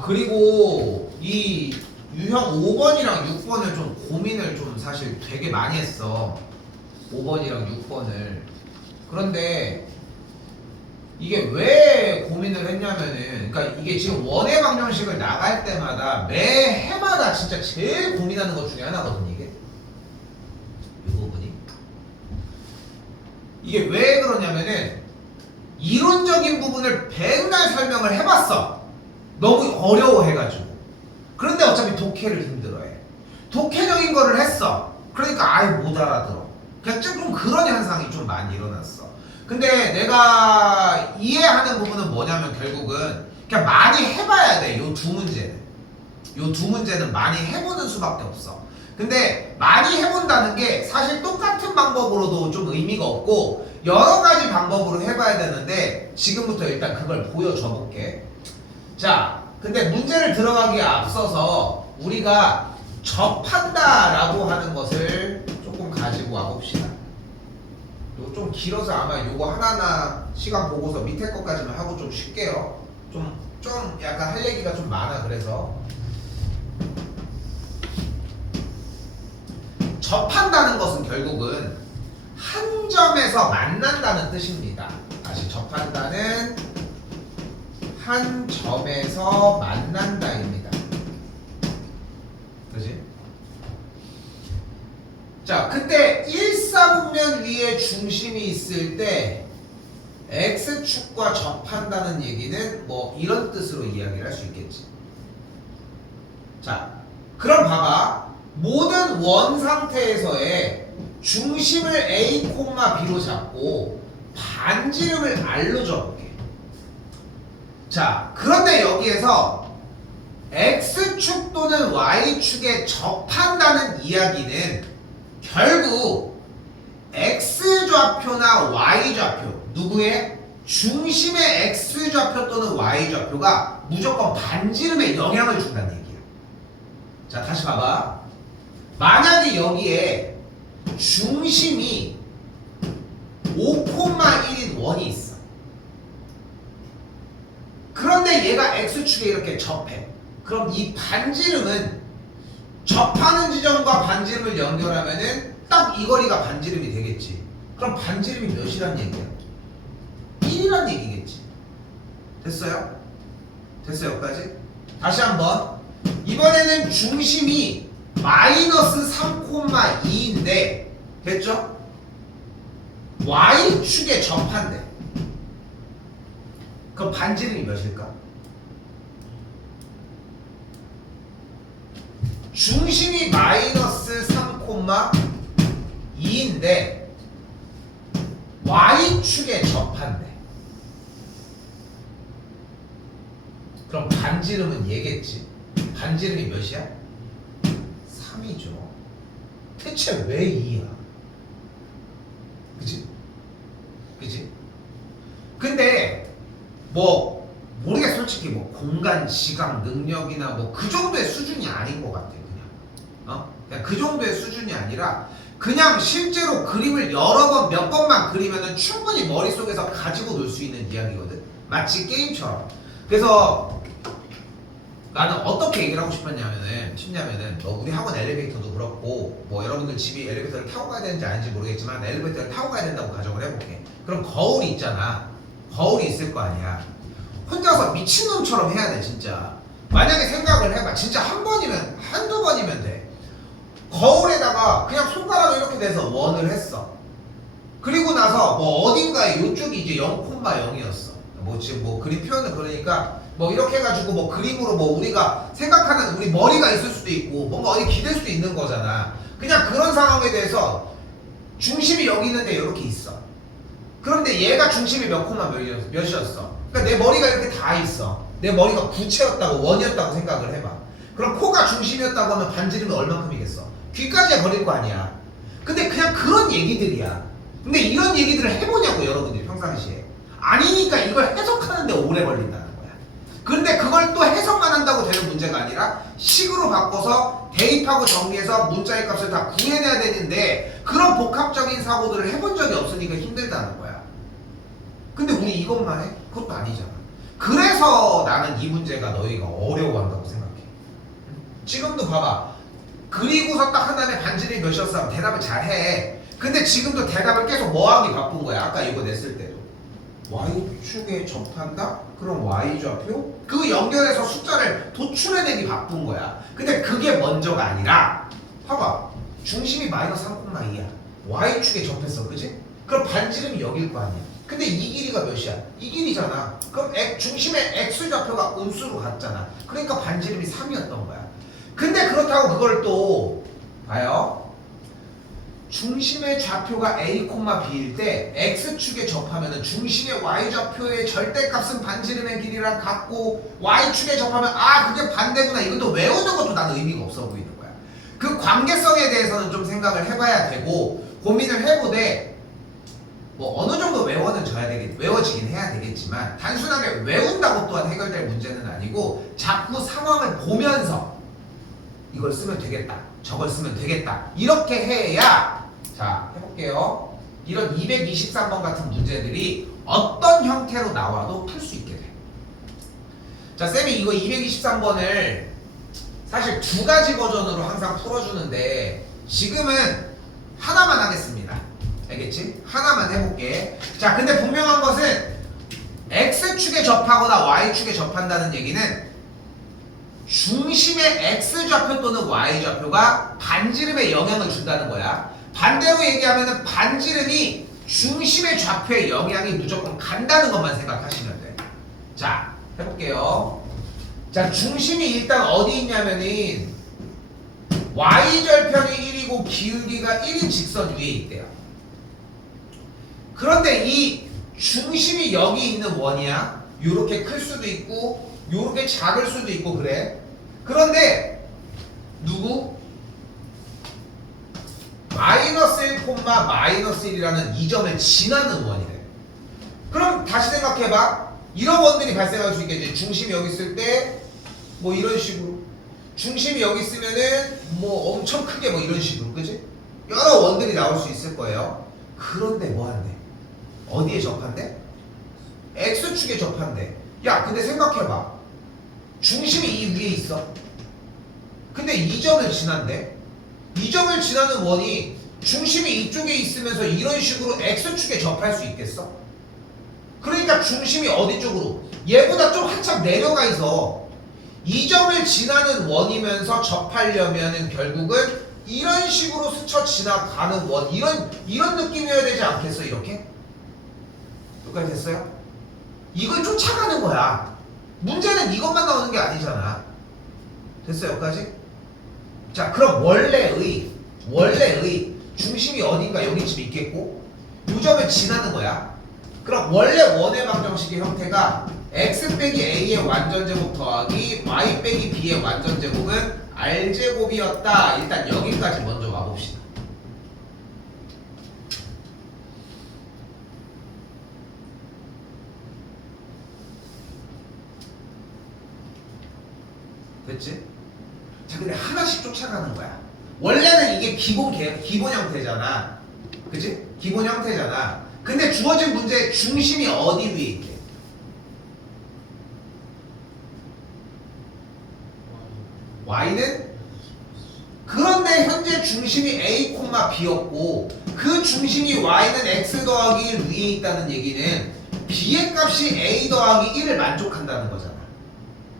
그리고 이 유형 5번이랑 6번을 좀 고민을 좀 사실 되게 많이 했어. 5번이랑 6번을. 그런데 이게 왜 고민을 했냐면은, 그러니까 이게 지금 원의 방정식을 나갈 때마다 매 해마다 진짜 제일 고민하는 것 중에 하나거든요, 이게. 이 부분이. 이게 왜 그러냐면은 이론적인 부분을 백날 설명을 해봤어. 너무 어려워해가지고. 그런데 어차피 독해를 힘들어해. 독해적인 거를 했어. 그러니까 아예 못 알아들어. 그냥 좀 그런 현상이 좀 많이 일어났어. 근데 내가 이해하는 부분은 뭐냐면 결국은 그냥 많이 해봐야 돼. 요 두 문제는. 요 두 문제는 많이 해보는 수밖에 없어. 근데 많이 해본다는 게 사실 똑같은 방법으로도 좀 의미가 없고 여러 가지 방법으로 해봐야 되는데, 지금부터 일단 그걸 보여줘 볼게. 자, 근데 문제를 들어가기에 앞서서 우리가 접한다라고 하는 것을 조금 가지고 와봅시다. 이거 좀 길어서 아마 요거 하나하나 시간 보고서 밑에 것까지만 하고 좀 쉴게요. 좀 약간 할 얘기가 좀 많아. 그래서 접한다는 것은 결국은 한 점에서 만난다는 뜻입니다. 다시, 접한다는 한 점에서 만난다입니다. 그지? 자, 그때 일사분면 위에 중심이 있을 때 x축과 접한다는 얘기는 뭐 이런 뜻으로 이야기를 할 수 있겠지. 자, 그럼 봐봐. 모든 원 상태에서의 중심을 a, b로 잡고 반지름을 r로 적을게. 자, 그런데 여기에서 x축 또는 y축에 접한다는 이야기는 결국 x좌표나 y좌표, 누구의? 중심의 x좌표 또는 y좌표가 무조건 반지름에 영향을 준다는 얘기야. 자, 다시 봐봐. 만약에 여기에 중심이 5,1인 원이 있어. 그런데 얘가 x축에 이렇게 접해. 그럼 이 반지름은 접하는 지점과 반지름을 연결하면은 딱 이 거리가 반지름이 되겠지. 그럼 반지름이 몇이란 얘기야? 1이란 얘기겠지. 됐어요? 됐어요, 여기까지? 다시 한번. 이번에는 중심이 마이너스 3,2인데 됐죠? Y축에 접한대. 그럼 반지름이 몇일까? 중심이 마이너스 3,2인데 Y축에 접한대. 그럼 반지름은 얘겠지. 반지름이 몇이야? 3이죠. 대체 왜 2야? 그치? 그치? 근데 뭐 모르겠어. 솔직히 뭐 공간, 시각, 능력이나 뭐 그 정도의 수준이 아닌 것 같아. 그냥 그 정도의 수준이 아니라 그냥 실제로 그림을 여러 번 몇 번만 그리면은 충분히 머릿속에서 가지고 놀 수 있는 이야기거든. 마치 게임처럼. 그래서 나는 어떻게 얘기를 하고 싶냐면은 뭐 우리 학원 엘리베이터도 그렇고 뭐 여러분들 집이 엘리베이터를 타고 가야 되는지 아닌지 모르겠지만 엘리베이터를 타고 가야 된다고 가정을 해볼게. 그럼 거울이 있잖아. 거울이 있을 거 아니야. 혼자서 미친놈처럼 해야 돼 진짜. 만약에 생각을 해봐. 진짜 한 번이면 한두 번이면 돼. 거울에다가 그냥 손가락을 이렇게 대서 원을 했어. 그리고 나서 뭐 어딘가에 요쪽이 이제 0,0이었어. 뭐 지금 뭐 그림 표현은 그러니까 뭐 이렇게 해가지고 뭐 그림으로 뭐 우리가 생각하는 우리 머리가 있을 수도 있고 뭔가 어디 기댈 수도 있는 거잖아. 그냥 그런 상황에 대해서 중심이 여기 있는데 이렇게 있어. 그런데 얘가 중심이 몇이었어? 그러니까 내 머리가 이렇게 다 있어. 내 머리가 구체였다고 원이었다고 생각을 해봐. 그럼 코가 중심이었다고 하면 반지름이 얼만큼이겠어? 귀까지야 걸릴 거 아니야. 근데 그냥 그런 얘기들이야. 근데 이런 얘기들을 해보냐고 여러분들이 평상시에. 아니니까 이걸 해석하는데 오래 걸린다는 거야. 그런데 그걸 또 해석만 한다고 되는 문제가 아니라 식으로 바꿔서 대입하고 정리해서 문자의 값을 다 구해내야 되는데 그런 복합적인 사고들을 해본 적이 없으니까 힘들다는 거야. 근데 우리 이것만 해? 그것도 아니잖아. 그래서 나는 이 문제가 너희가 어려워한다고 생각해. 지금도 봐봐. 그리고서 딱 한 다음에 반지름이 몇이었어 하면 대답을 잘해. 근데 지금도 대답을 계속 뭐하기 바쁜 거야. 아까 이거 냈을 때도 Y축에 접한다? 그럼 Y좌표? 그 연결해서 숫자를 도출해내기 바쁜 거야. 근데 그게 먼저가 아니라 봐봐. 중심이 마이너스 3,2야. Y축에 접했어. 그지? 그럼 반지름이 여길 거 아니야. 근데 이 길이가 몇이야? 이 길이잖아. 그럼 중심의 X좌표가 음수로 갔잖아. 그러니까 반지름이 3이었던 거야. 근데 그렇다고 그걸 또 봐요. 중심의 좌표가 A, B일 때 X축에 접하면 중심의 Y좌표의 절대값은 반지름의 길이랑 같고 Y축에 접하면 그게 반대구나. 이것도 외우는 것도 나는 의미가 없어 보이는 거야. 그 관계성에 대해서는 좀 생각을 해봐야 되고 고민을 해보되 뭐 어느 정도 외워지긴 해야 되겠지만 단순하게 외운다고 또한 해결될 문제는 아니고 자꾸 상황을 보면서 이걸 쓰면 되겠다. 저걸 쓰면 되겠다. 이렇게 해야 자 해볼게요. 이런 223번 같은 문제들이 어떤 형태로 나와도 풀 수 있게 돼. 자 쌤이 이거 223번을 사실 두 가지 버전으로 항상 풀어주는데 지금은 하나만 하겠습니다. 알겠지? 하나만 해볼게. 자 근데 분명한 것은 X축에 접하거나 Y축에 접한다는 얘기는 중심의 X좌표 또는 Y좌표가 반지름에 영향을 준다는 거야. 반대로 얘기하면 반지름이 중심의 좌표에 영향이 무조건 간다는 것만 생각하시면 돼. 자 해볼게요. 자 중심이 일단 어디 있냐면은 Y절편이 1이고 기울기가 1인 직선 위에 있대요. 그런데 이 중심이 여기 있는 원이야. 요렇게 클 수도 있고 요렇게 작을 수도 있고 그래. 그런데 누구? 마이너스 1, 마이너스 1이라는 이 점을 지나는 원이래. 그럼 다시 생각해봐. 이런 원들이 발생할 수 있겠지. 중심이 여기 있을 때 뭐 이런 식으로 중심이 여기 있으면은 뭐 엄청 크게 뭐 이런 식으로 그지? 여러 원들이 나올 수 있을 거예요. 그런데 뭐 한대? 어디에 접한대? X축에 접한대. 야 근데 생각해봐. 중심이 이 위에 있어. 근데 이 점을 지난대. 이 점을 지나는 원이 중심이 이쪽에 있으면서 이런 식으로 X축에 접할 수 있겠어? 그러니까 중심이 어디 쪽으로? 얘보다 좀 한참 내려가 있어. 이 점을 지나는 원이면서 접하려면은 결국은 이런 식으로 스쳐 지나가는 원, 이런 느낌이어야 되지 않겠어? 이렇게? 여기까지 됐어요? 이걸 쫓아가는 거야. 문제는 이것만 나오는 게 아니잖아. 됐어요? 여기까지? 자, 그럼 원래의 중심이 어딘가 여기쯤 있겠고 이 점을 지나는 거야. 그럼 원래 원의 방정식의 형태가 x 빼기 a의 완전제곱 더하기 y 빼기 b의 완전제곱은 r제곱이었다. 일단 여기까지 먼저 와봅시다. 됐지? 자, 근데 하나씩 쫓아가는 거야. 원래는 이게 기본 형태잖아. 그치? 기본 형태잖아. 근데 주어진 문제의 중심이 어디 위에 있대? y는? 그런데 현재 중심이 a, b였고 그 중심이 y는 x 더하기 1 위에 있다는 얘기는 b의 값이 a 더하기 1을 만족한다는 거잖아.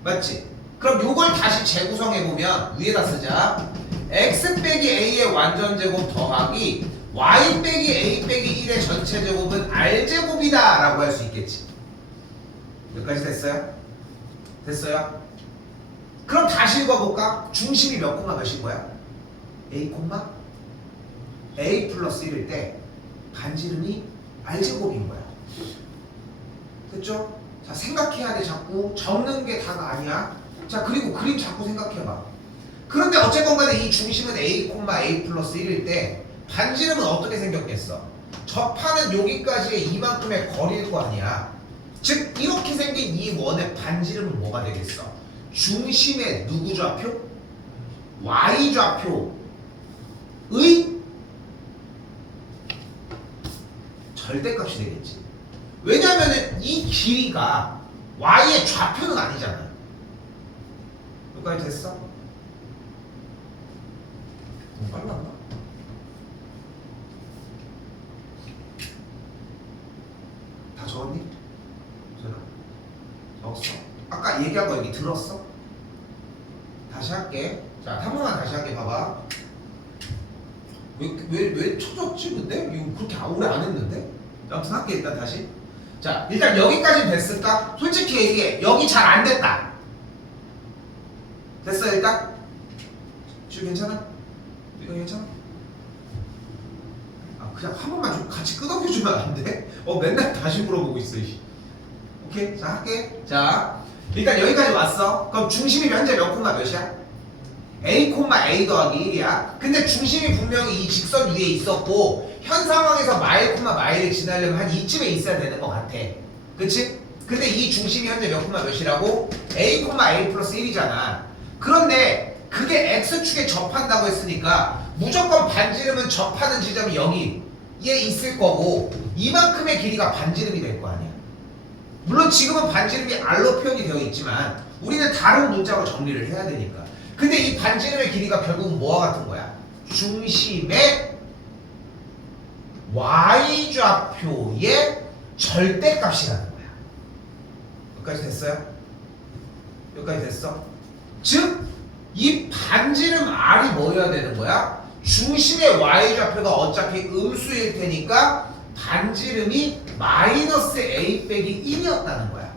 맞지? 그럼 요걸 다시 재구성해보면 위에다 쓰자. x 빼기 a의 완전제곱 더하기 y 빼기 a 빼기 1의 전체제곱은 r제곱이다 라고 할 수 있겠지. 여기까지 됐어요? 됐어요? 그럼 다시 읽어볼까? 중심이 몇 콤마 몇인 거야? a 콤마 a 플러스 1일 때 반지름이 r제곱인 거야. 됐죠? 자, 생각해야 돼. 자꾸 적는 게 다가 아니야. 자, 그리고 그림 자꾸 생각해봐. 그런데 어쨌건 간에 이 중심은 a 콤마 a 플러스 1일 때 반지름은 어떻게 생겼겠어? 접하는 여기까지의 이만큼의 거리일 거 아니야. 즉 이렇게 생긴 이 원의 반지름은 뭐가 되겠어? 중심의 누구 좌표? y 좌표의 절대값이 되겠지. 왜냐면은 이 길이가 y의 좌표는 아니잖아. 여기까지 됐어? 너무 빨랐나? 다 적었니? 적었어? 아까 얘기한 거 여기 들었어? 다시 할게. 자, 한 번만 다시 할게. 봐봐. 왜 쳐졌지 근데? 이거 그렇게 오래 안 했는데? 아무튼 할게. 일단 다시. 자, 일단 여기까지는 됐을까? 솔직히 얘기해. 여기 잘 안 됐다. 됐어 일단? 지금 괜찮아? 이거 괜찮아? 아, 그냥 한 번만 좀 같이 끄덕여주면 안 돼? 맨날 다시 물어보고 있어. 오케이, 자 할게. 자, 일단 여기까지 왔어. 그럼 중심이 현재 몇 콤마 몇이야? a 콤마 a 더하기 1이야. 근데 중심이 분명히 이 직선 위에 있었고 현 상황에서 마일 콤마 마일을 지나려면 한 이쯤에 있어야 되는 것 같아. 그치? 근데 이 중심이 현재 몇 콤마 몇이라고? a 콤마 a 플러스 1이잖아. 그런데 그게 x축에 접한다고 했으니까 무조건 반지름은 접하는 지점이 여기에 있을 거고 이만큼의 길이가 반지름이 될 거 아니야. 물론 지금은 반지름이 r로 표현이 되어 있지만 우리는 다른 문자로 정리를 해야 되니까. 근데 이 반지름의 길이가 결국은 뭐와 같은 거야? 중심의 y좌표의 절대값이라는 거야. 여기까지 됐어요? 여기까지 됐어? 즉 이 반지름 r이 뭐여야 되는 거야? 중심의 y좌표가 어차피 음수일 테니까 반지름이 마이너스 a 빼기 1이었다는 거야.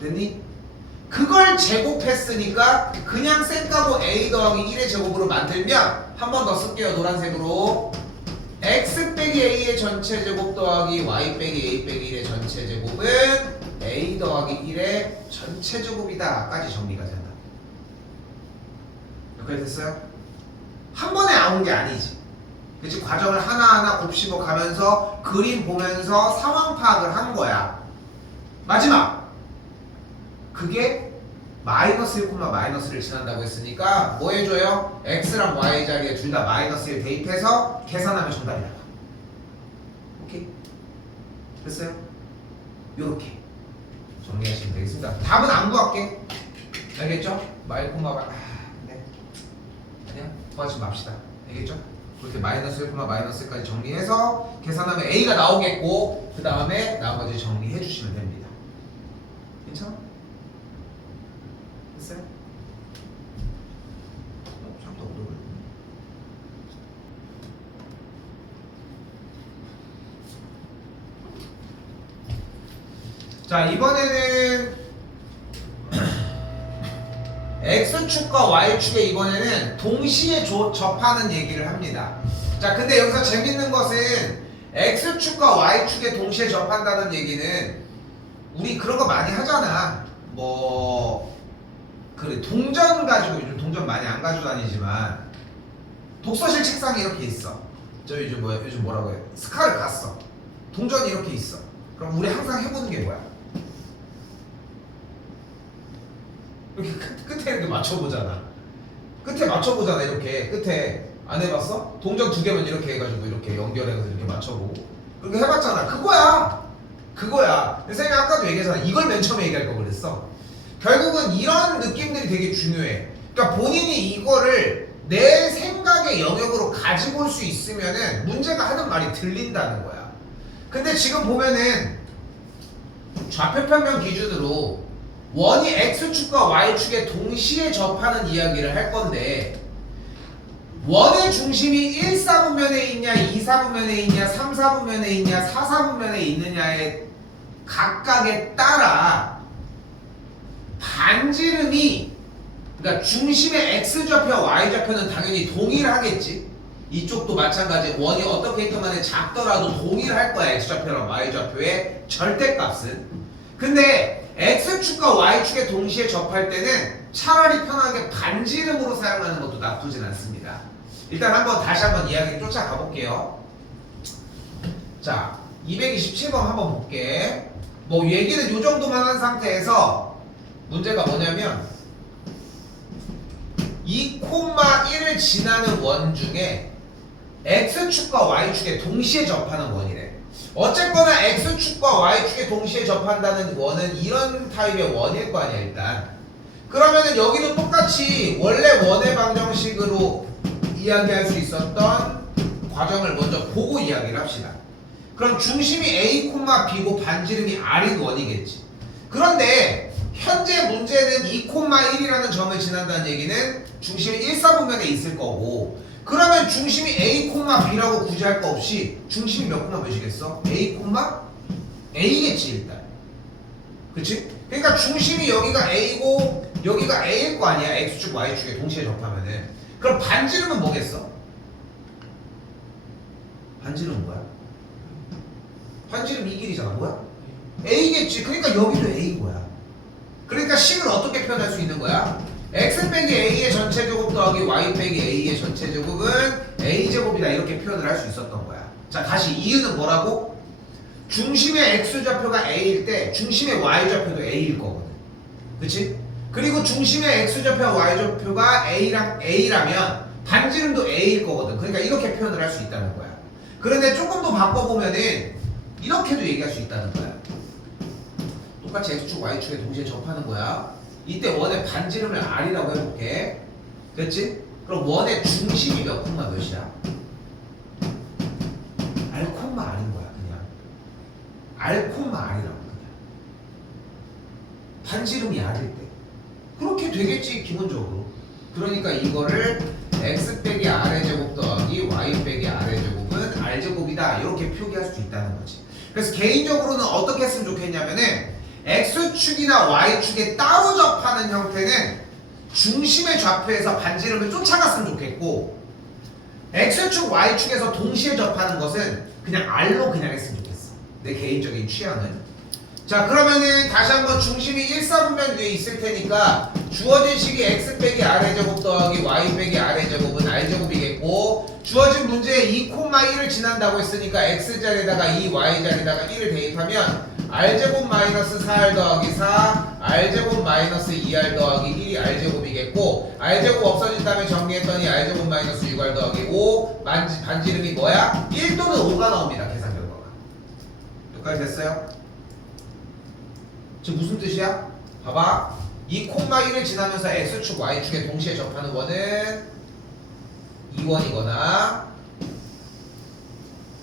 됐니? 그걸 제곱했으니까 그냥 쌩까고 a 더하기 1의 제곱으로 만들면 한 번 더 쓸게요. 노란색으로 x 빼기 a의 전체 제곱 더하기 y 빼기 a 빼기 1의 전체 제곱은 a 더하기 1의 전체 제곱이다 까지 정리가 된다. 여기까지 됐어요? 한 번에 나온 게 아니지. 그치? 과정을 하나하나 곱씹어 가면서 그림 보면서 상황 파악을 한 거야. 마지막! 그게 마이너스 1, 마이너스를 지난다고 했으니까 뭐 해줘요? x랑 y 자리에 둘 다 마이너스 1 대입해서 계산하면 정답이 나와. 오케이? 됐어요? 요렇게 정리하시면 되겠습니다. 답은 안 구할게. 알겠죠? 마이, 네. 아니야? 구하지 맙시다. 알겠죠? 그렇게 마이너스 1, 마이너스까지 정리해서 계산하면 a가 나오겠고 그 다음에 나머지 정리해 주시면 됩니다. 괜찮아? 됐어요? 잠깐 오더블. 자, 이번에는 X축과 Y축에 이번에는 동시에 접하는 얘기를 합니다. 자, 근데 여기서 재밌는 것은 X축과 Y축에 동시에 접한다는 얘기는 우리 그런 거 많이 하잖아. 뭐 그래, 동전 가지고, 요즘 동전 많이 안 가지고 다니지만 독서실 책상에 이렇게 있어. 저 요즘 뭐라고 해? 스카를 갔어. 동전이 이렇게 있어. 그럼 우리 항상 해보는 게 뭐야? 이렇게 끝에 이렇게 맞춰보잖아. 끝에 맞춰보잖아. 이렇게 끝에. 안 해봤어? 동전 2개만 이렇게 해가지고 이렇게 연결해서 이렇게 맞춰보고 그렇게 해봤잖아. 그거야. 선생님이 아까도 얘기했잖아. 이걸 맨 처음에 얘기할 거 그랬어. 결국은 이런 느낌들이 되게 중요해. 그러니까 본인이 이거를 내 생각의 영역으로 가지고 올 수 있으면은 문제가 하는 말이 들린다는 거야. 근데 지금 보면은 좌표평면 기준으로 원이 X축과 Y축에 동시에 접하는 이야기를 할 건데 원의 중심이 1사분면에 있냐 2사분면에 있냐 3사분면에 있냐 4사분면에 있느냐에 각각에 따라 반지름이, 그러니까 중심의 X좌표와 Y좌표는 당연히 동일하겠지. 이쪽도 마찬가지. 원이 어떻게 있든 간에 작더라도 동일할 거야. X좌표랑 Y좌표의 절대값은. 근데 X축과 Y축에 동시에 접할 때는 차라리 편하게 반지름으로 사용하는 것도 나쁘진 않습니다. 일단 다시 한번 이야기 쫓아가 볼게요. 자, 227번 한번 볼게. 뭐 얘기는 요 정도만 한 상태에서 문제가 뭐냐면 2,1을 지나는 원 중에 X축과 Y축에 동시에 접하는 원이래. 어쨌거나 X축과 Y축에 동시에 접한다는 원은 이런 타입의 원일 거 아니야 일단. 그러면은 여기도 똑같이 원래 원의 방정식으로 이야기할 수 있었던 과정을 먼저 보고 이야기를 합시다. 그럼 중심이 A, B고 반지름이 R인 원이겠지. 그런데 현재 문제는 2,1이라는 점을 지난다는 얘기는 중심이 1사분면에 있을 거고, 그러면 중심이 A, B라고 굳이 할 거 없이 중심이 몇 몇이겠어? A, A겠지 일단. 그치? 그러니까 중심이 여기가 A고 여기가 A일 거 아니야. X축, Y축에 동시에 접하면은. 그럼 반지름은 뭐겠어? 반지름은 뭐야? 반지름 이 길이잖아. 뭐야? A겠지. 그러니까 여기도 A인 거야. 그러니까 식을 어떻게 표현할 수 있는 거야? X 빼기 A의 전체 제곱 더하기 Y 빼기 A의 전체 제곱은 A제곱이다. 이렇게 표현을 할 수 있었던 거야. 자, 다시 이유는 뭐라고? 중심의 X좌표가 A일 때 중심의 Y좌표도 A일 거거든. 그치? 그리고 중심의 X좌표와 Y좌표가 A라면 반지름도 A일 거거든. 그러니까 이렇게 표현을 할 수 있다는 거야. 그런데 조금 더 바꿔보면은 이렇게도 얘기할 수 있다는 거야. 똑같이 X축, Y축에 동시에 접하는 거야. 이때 원의 반지름을 R이라고 해볼게. 됐지? 그럼 원의 중심이 몇 콤마 몇이야? R 콤마 R인 거야 그냥. R 콤마 R이라고 그냥. 반지름이 R일 때. 그렇게 되겠지 기본적으로. 그러니까 이거를 x 빼기 r의 제곱 더하기 y 빼기 r의 제곱은 r제곱이다 이렇게 표기할 수 있다는 거지. 그래서 개인적으로는 어떻게 했으면 좋겠냐면은 x축이나 y축에 따로 접하는 형태는 중심의 좌표에서 반지름을 쫓아갔으면 좋겠고, x축 y축에서 동시에 접하는 것은 그냥 r로 그냥 했으면 좋겠어. 내 개인적인 취향은. 자, 그러면은 다시 한번 중심이 1사분면 위에 있을 테니까 주어진 식이 x 빼기 r의 제곱 더하기 y 빼기 r의 제곱은 r제곱이겠고, 주어진 문제에 2,1을 지난다고 했으니까 x자리에다가 2, y자리에다가 1을 대입하면 r제곱 마이너스 4r 더하기 4, r제곱 마이너스 2r 더하기 1이 r제곱이겠고, r제곱 없어진 다음에 정리했더니 r제곱 마이너스 6r 더하기 5, 반지름이 뭐야? 1 또는 5가 나옵니다. 계산 결과가. 여기까지 됐어요? 지금 무슨 뜻이야? 봐봐. 2,1을 지나면서 x축, y축에 동시에 접하는 원은 2원이거나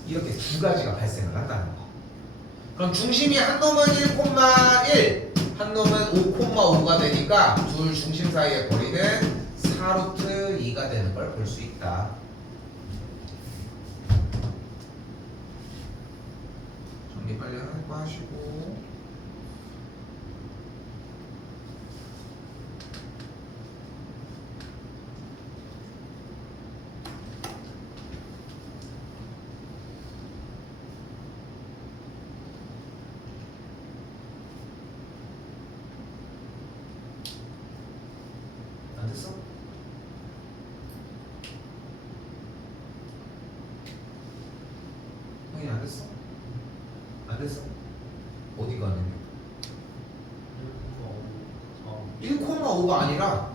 이렇게 두 가지가 발생을 한다는 거. 그럼 중심이 한 놈은 1,1, 한 놈은 5,5가 되니까 둘 중심 사이의 거리는 4루트 2가 되는 걸 볼 수 있다. 정리 빨리 하고 하시고. 안 됐어? 형이 안 됐어? 안 됐어? 어디가 안 됐냐? 1,5가 아니라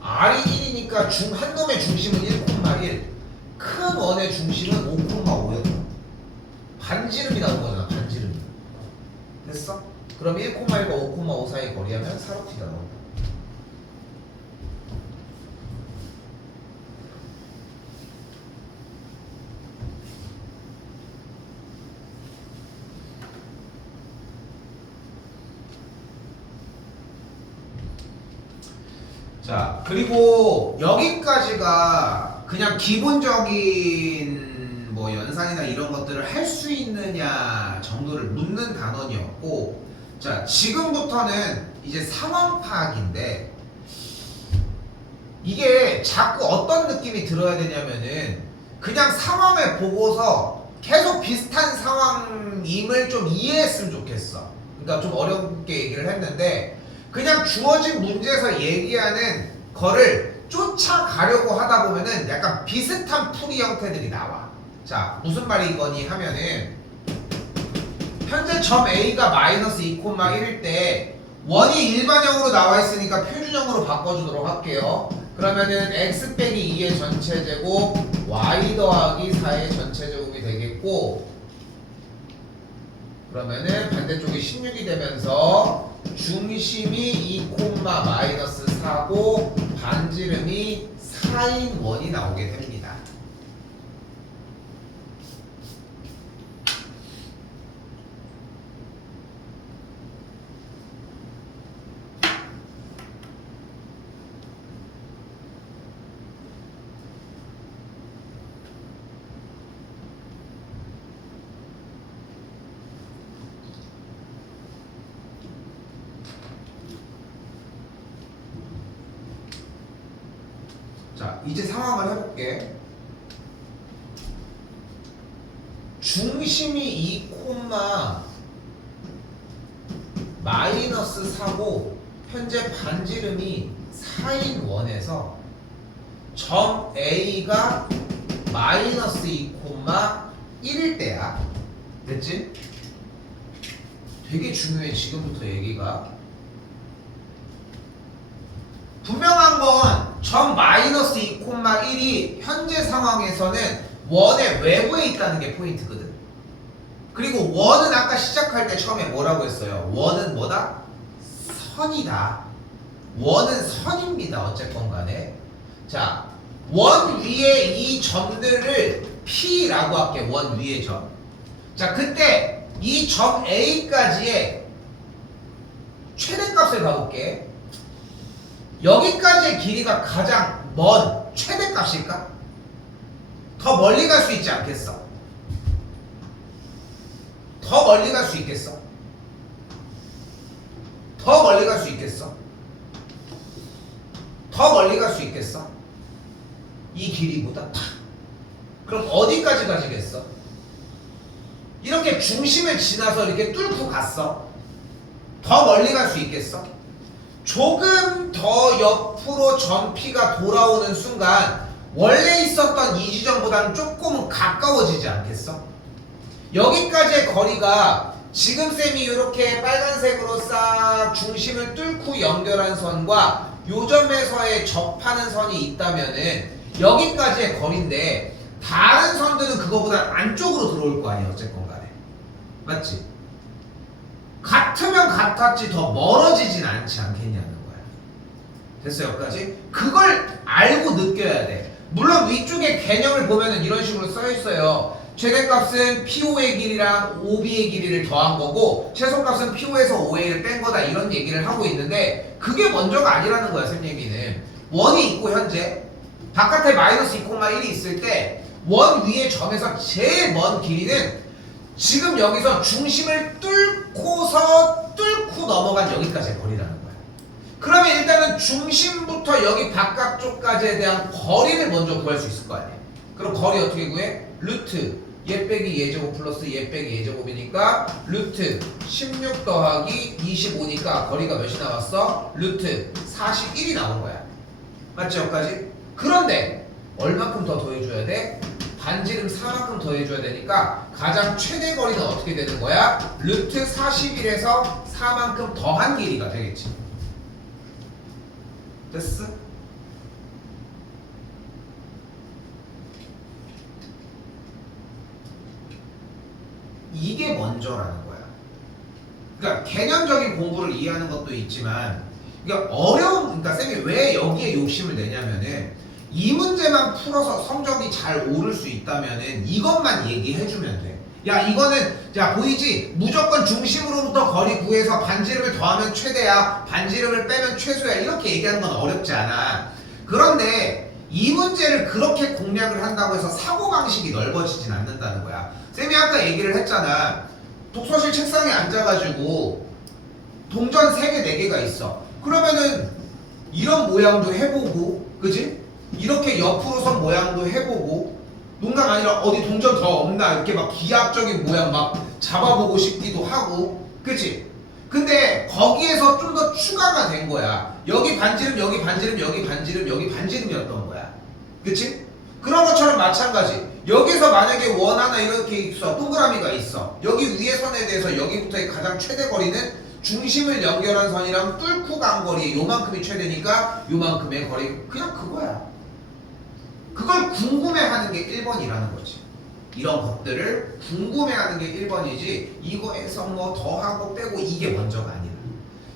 R이 1이니까 한 놈의 중심은 1,1, 큰 원의 중심은 5,5였다. 반지름이 나온 거잖아, 반지름이. 됐어? 그럼 1,1과 5,5 사이 거리하면 4루트가 나온다. 자, 그리고 여기까지가 그냥 기본적인 뭐 연산이나 이런 것들을 할 수 있느냐 정도를 묻는 단원이었고, 자, 지금부터는 이제 상황 파악인데, 이게 자꾸 어떤 느낌이 들어야 되냐면은 그냥 상황을 보고서 계속 비슷한 상황임을 좀 이해했으면 좋겠어. 그러니까 좀 어렵게 얘기를 했는데, 그냥 주어진 문제에서 얘기하는 거를 쫓아가려고 하다 보면은 약간 비슷한 풀이 형태들이 나와. 자, 무슨 말이거니 하면은 현재 점 A가 마이너스 2,1일 때 원이 일반형으로 나와 있으니까 표준형으로 바꿔주도록 할게요. 그러면은 x 빼기 2의 전체 제곱 y 더하기 4의 전체 제곱이 되겠고, 그러면은 반대쪽이 16이 되면서 중심이 2, 마이너스 4고 반지름이 4인 원이 나오게 됩니다. 자, 이제 상황을 해볼게. 중심이 2, 마이너스 4고 현재 반지름이 4인 원에서 점 A가 마이너스 2, 1일 때야. 됐지? 되게 중요해, 지금부터 얘기가. 분명한 건 점 마이너스 2, 1이 현재 상황에서는 원의 외부에 있다는 게 포인트거든. 그리고 원은 아까 시작할 때 처음에 뭐라고 했어요? 원은 뭐다? 선이다. 원은 선입니다. 어쨌건 간에. 자, 원 위에 이 점들을 P라고 할게. 원 위의 점. 자, 그때 이 점 A까지의 최대값을 가볼게. 여기까지의 길이가 가장 먼 최대값일까? 더 멀리 갈 수 있지 않겠어? 더 멀리 갈 수 있겠어? 더 멀리 갈 수 있겠어? 더 멀리 갈 수 있겠어? 이 길이보다? 그럼 어디까지 가지겠어? 이렇게 중심을 지나서 이렇게 뚫고 갔어? 더 멀리 갈 수 있겠어? 조금 더 옆으로 점 P가 돌아오는 순간 원래 있었던 이 지점보다는 조금은 가까워지지 않겠어? 여기까지의 거리가 지금 쌤이 이렇게 빨간색으로 싹 중심을 뚫고 연결한 선과 요 점에서의 접하는 선이 있다면은 여기까지의 거리인데, 다른 선들은 그거보다 안쪽으로 들어올 거 아니야, 어쨌건 간에. 맞지? 같으면 같았지 더 멀어지진 않지 않겠냐는 거야. 됐어, 여기까지? 그걸 알고 느껴야 돼. 물론 위쪽에 개념을 보면은 이런 식으로 써 있어요. 최대값은 PO의 길이랑 OB의 길이를 더한 거고 최소값은 PO에서 OA를 뺀 거다 이런 얘기를 하고 있는데 그게 먼저가 아니라는 거야 쌤 얘기는. 원이 있고 현재 바깥에 마이너스 2,1이 있을 때 원 위의 점에서 제일 먼 길이는 지금 여기서 중심을 뚫고 넘어간 여기까지의 거리라는 거야. 그러면 일단은 중심부터 여기 바깥쪽까지에 대한 거리를 먼저 구할 수 있을 거 아니야. 그럼 거리 어떻게 구해? 루트 얘 빼기 얘 제곱 플러스 얘 빼기 얘 제곱이니까 루트 16 더하기 25니까 거리가 몇이 나왔어? 루트 41이 나온 거야. 맞지 여기까지? 그런데 얼마큼 더 더해줘야 돼? 반지름 4만큼 더해줘야 되니까 가장 최대 거리는 어떻게 되는 거야? 루트 41에서 4만큼 더한 길이가 되겠지. 됐어? 이게 먼저라는 거야. 그러니까 개념적인 공부를 이해하는 것도 있지만 그러니까 그러니까 쌤이 왜 여기에 욕심을 내냐면은 이 문제만 풀어서 성적이 잘 오를 수 있다면은 이것만 얘기해주면 돼. 야 이거는 자 보이지? 무조건 중심으로부터 거리 구해서 반지름을 더하면 최대야 반지름을 빼면 최소야 이렇게 얘기하는 건 어렵지 않아. 그런데 이 문제를 그렇게 공략을 한다고 해서 사고방식이 넓어지진 않는다는 거야. 쌤이 아까 얘기를 했잖아. 독서실 책상에 앉아가지고 동전 3개 4개가 있어. 그러면은 이런 모양도 해보고 그지? 이렇게 옆으로 선 모양도 해보고 농담 아니라 어디 동전 더 없나 이렇게 막 기하학적인 모양 막 잡아보고 싶기도 하고 그치? 근데 거기에서 좀 더 추가가 된 거야. 여기 반지름 여기 반지름 여기 반지름 여기 반지름이었던 거야. 그치? 그런 것처럼 마찬가지 여기서 만약에 원 하나 이렇게 있어 동그라미가 있어 여기 위에 선에 대해서 여기부터의 가장 최대 거리는 중심을 연결한 선이랑 뚫고 간 거리에 요만큼이 최대니까 요만큼의 거리 그냥 그거야. 그걸 궁금해하는 게 1번이라는 거지. 이런 것들을 궁금해하는 게 1번이지 이거에서 뭐 더하고 빼고 이게 먼저가 아니라.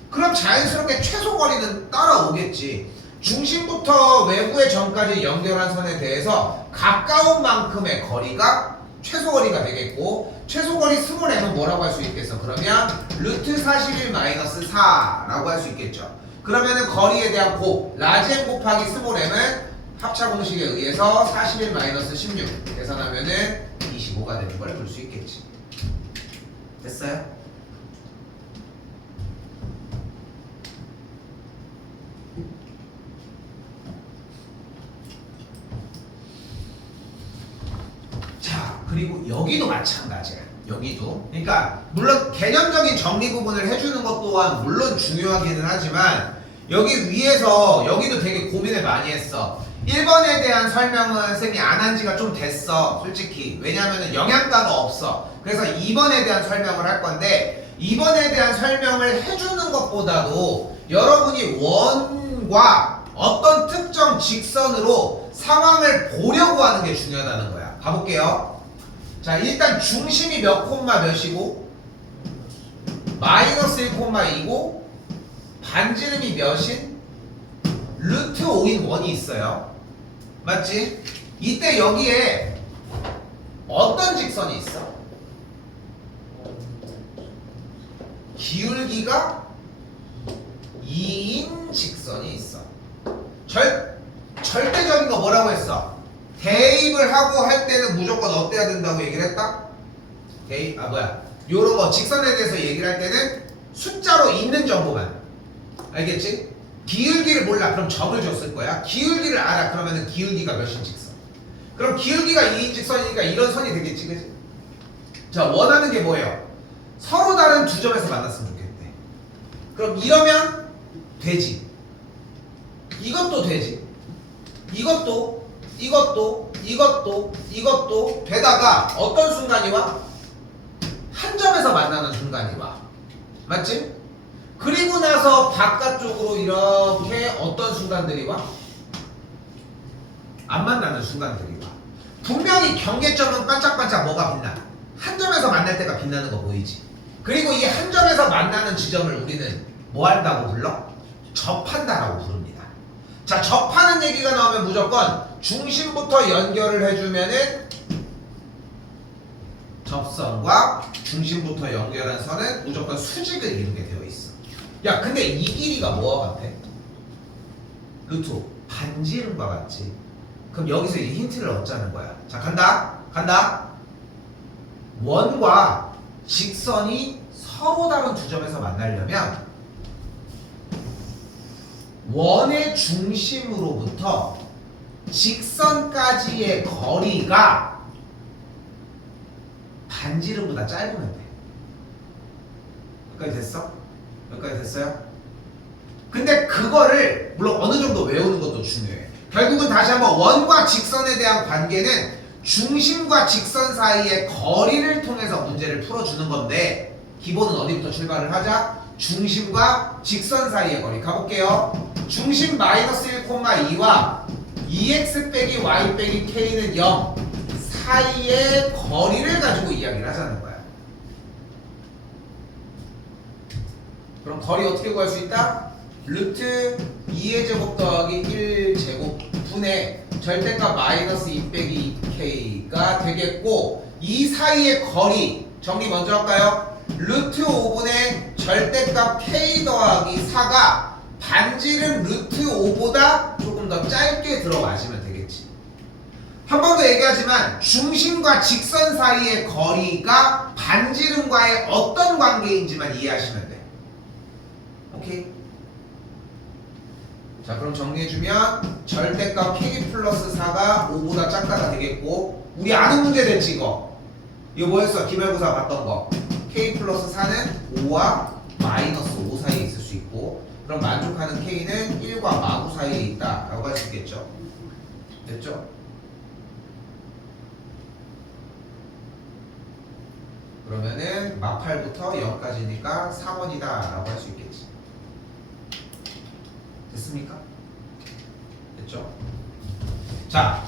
그럼 자연스럽게 최소 거리는 따라오겠지. 중심부터 외부의 점까지 연결한 선에 대해서 가까운 만큼의 거리가 최소 거리가 되겠고 최소 거리 스몰 m은 뭐라고 할 수 있겠어? 그러면 루트 41 마이너스 4라고 할 수 있겠죠. 그러면은 거리에 대한 곱 라지 m 곱하기 스몰 m은 합차 공식에 의해서 41 마이너스 16 계산하면은 25가 되는 걸 볼 수 있겠지. 됐어요? 자, 그리고 여기도 마찬가지야. 여기도. 그러니까 물론 개념적인 정리 부분을 해주는 것 또한 물론 중요하기는 하지만 여기 위에서 여기도 되게 고민을 많이 했어. 1번에 대한 설명은 쌤이 안 한 지가 좀 됐어 솔직히. 왜냐면은 영양가가 없어. 그래서 2번에 대한 설명을 할 건데 2번에 대한 설명을 해주는 것보다도 여러분이 원과 어떤 특정 직선으로 상황을 보려고 하는 게 중요하다는 거야. 가볼게요. 자 일단 중심이 몇 콤마 몇이고 마이너스 1,2고 반지름이 몇인? 루트 5인 원이 있어요. 맞지? 이때 여기에 어떤 직선이 있어? 기울기가 2인 직선이 있어. 절대적인 거 뭐라고 했어? 대입을 하고 할 때는 무조건 어때야 된다고 얘기를 했다? 요런 거 직선에 대해서 얘기를 할 때는 숫자로 있는 정보만. 알겠지? 기울기를 몰라. 그럼 점을 줬을 거야. 기울기를 알아. 그러면은 기울기가 몇인 직선. 그럼 기울기가 2인 직선이니까 이런 선이 되겠지, 그치? 자, 원하는 게 뭐예요? 서로 다른 두 점에서 만났으면 좋겠대. 그럼 이러면 되지. 이것도 되지. 이것도 되다가 어떤 순간이 와? 한 점에서 만나는 순간이 와. 맞지? 그리고 나서 바깥쪽으로 이렇게 어떤 순간들이 와? 안 만나는 순간들이 와. 분명히 경계점은 반짝반짝 뭐가 빛나? 한 점에서 만날 때가 빛나는 거 보이지? 그리고 이 한 점에서 만나는 지점을 우리는 뭐 한다고 불러? 접한다라고 부릅니다. 자, 접하는 얘기가 나오면 무조건 중심부터 연결을 해주면은 접선과 중심부터 연결한 선은 무조건 수직을 이루게 되어 있어. 야, 근데 이 길이가 뭐와 같아? 루트 5. 반지름과 같지. 그럼 여기서 이제 힌트를 얻자는 거야. 자, 간다. 원과 직선이 서로 다른 두 점에서 만나려면 원의 중심으로부터 직선까지의 거리가 반지름보다 짧으면 돼. 여기까지 됐어? 여기까지 됐어요? 근데 그거를 물론 어느 정도 외우는 것도 중요해. 결국은 다시 한번 원과 직선에 대한 관계는 중심과 직선 사이의 거리를 통해서 문제를 풀어주는 건데 기본은 어디부터 출발을 하자? 중심과 직선 사이의 거리 가볼게요. 중심 마이너스 1,2와 2x 빼기 y 빼기 k는 0 사이의 거리를 가지고 이야기를 하자는 거야. 그럼 거리 어떻게 구할 수 있다? 루트 2의 제곱 더하기 1제곱 분의 절대값 마이너스 2 빼기 2k가 되겠고 이 사이의 거리 정리 먼저 할까요? 루트 5분의 절대값 k 더하기 4가 반지름 루트 5보다 조금 더 짧게 들어마시면 되겠지. 한 번 더 얘기하지만 중심과 직선 사이의 거리가 반지름과의 어떤 관계인지만 이해하시면 돼. 오케이? 자, 그럼 정리해주면 절대값 k 플러스 4가 5보다 작다가 되겠고 우리 아는 문제 됐지 이거? 이거 뭐였어? 기말고사 봤던 거. k 플러스 4는 5와 마이너스 5 사이에 있을 수 있고 그럼 만족하는 k는 1과 마구 사이에 있다 라고 할 수 있겠죠? 됐죠? 그러면은 마팔부터 0까지니까 4번이다 라고 할 수 있겠지. 됐습니까? 됐죠? 자,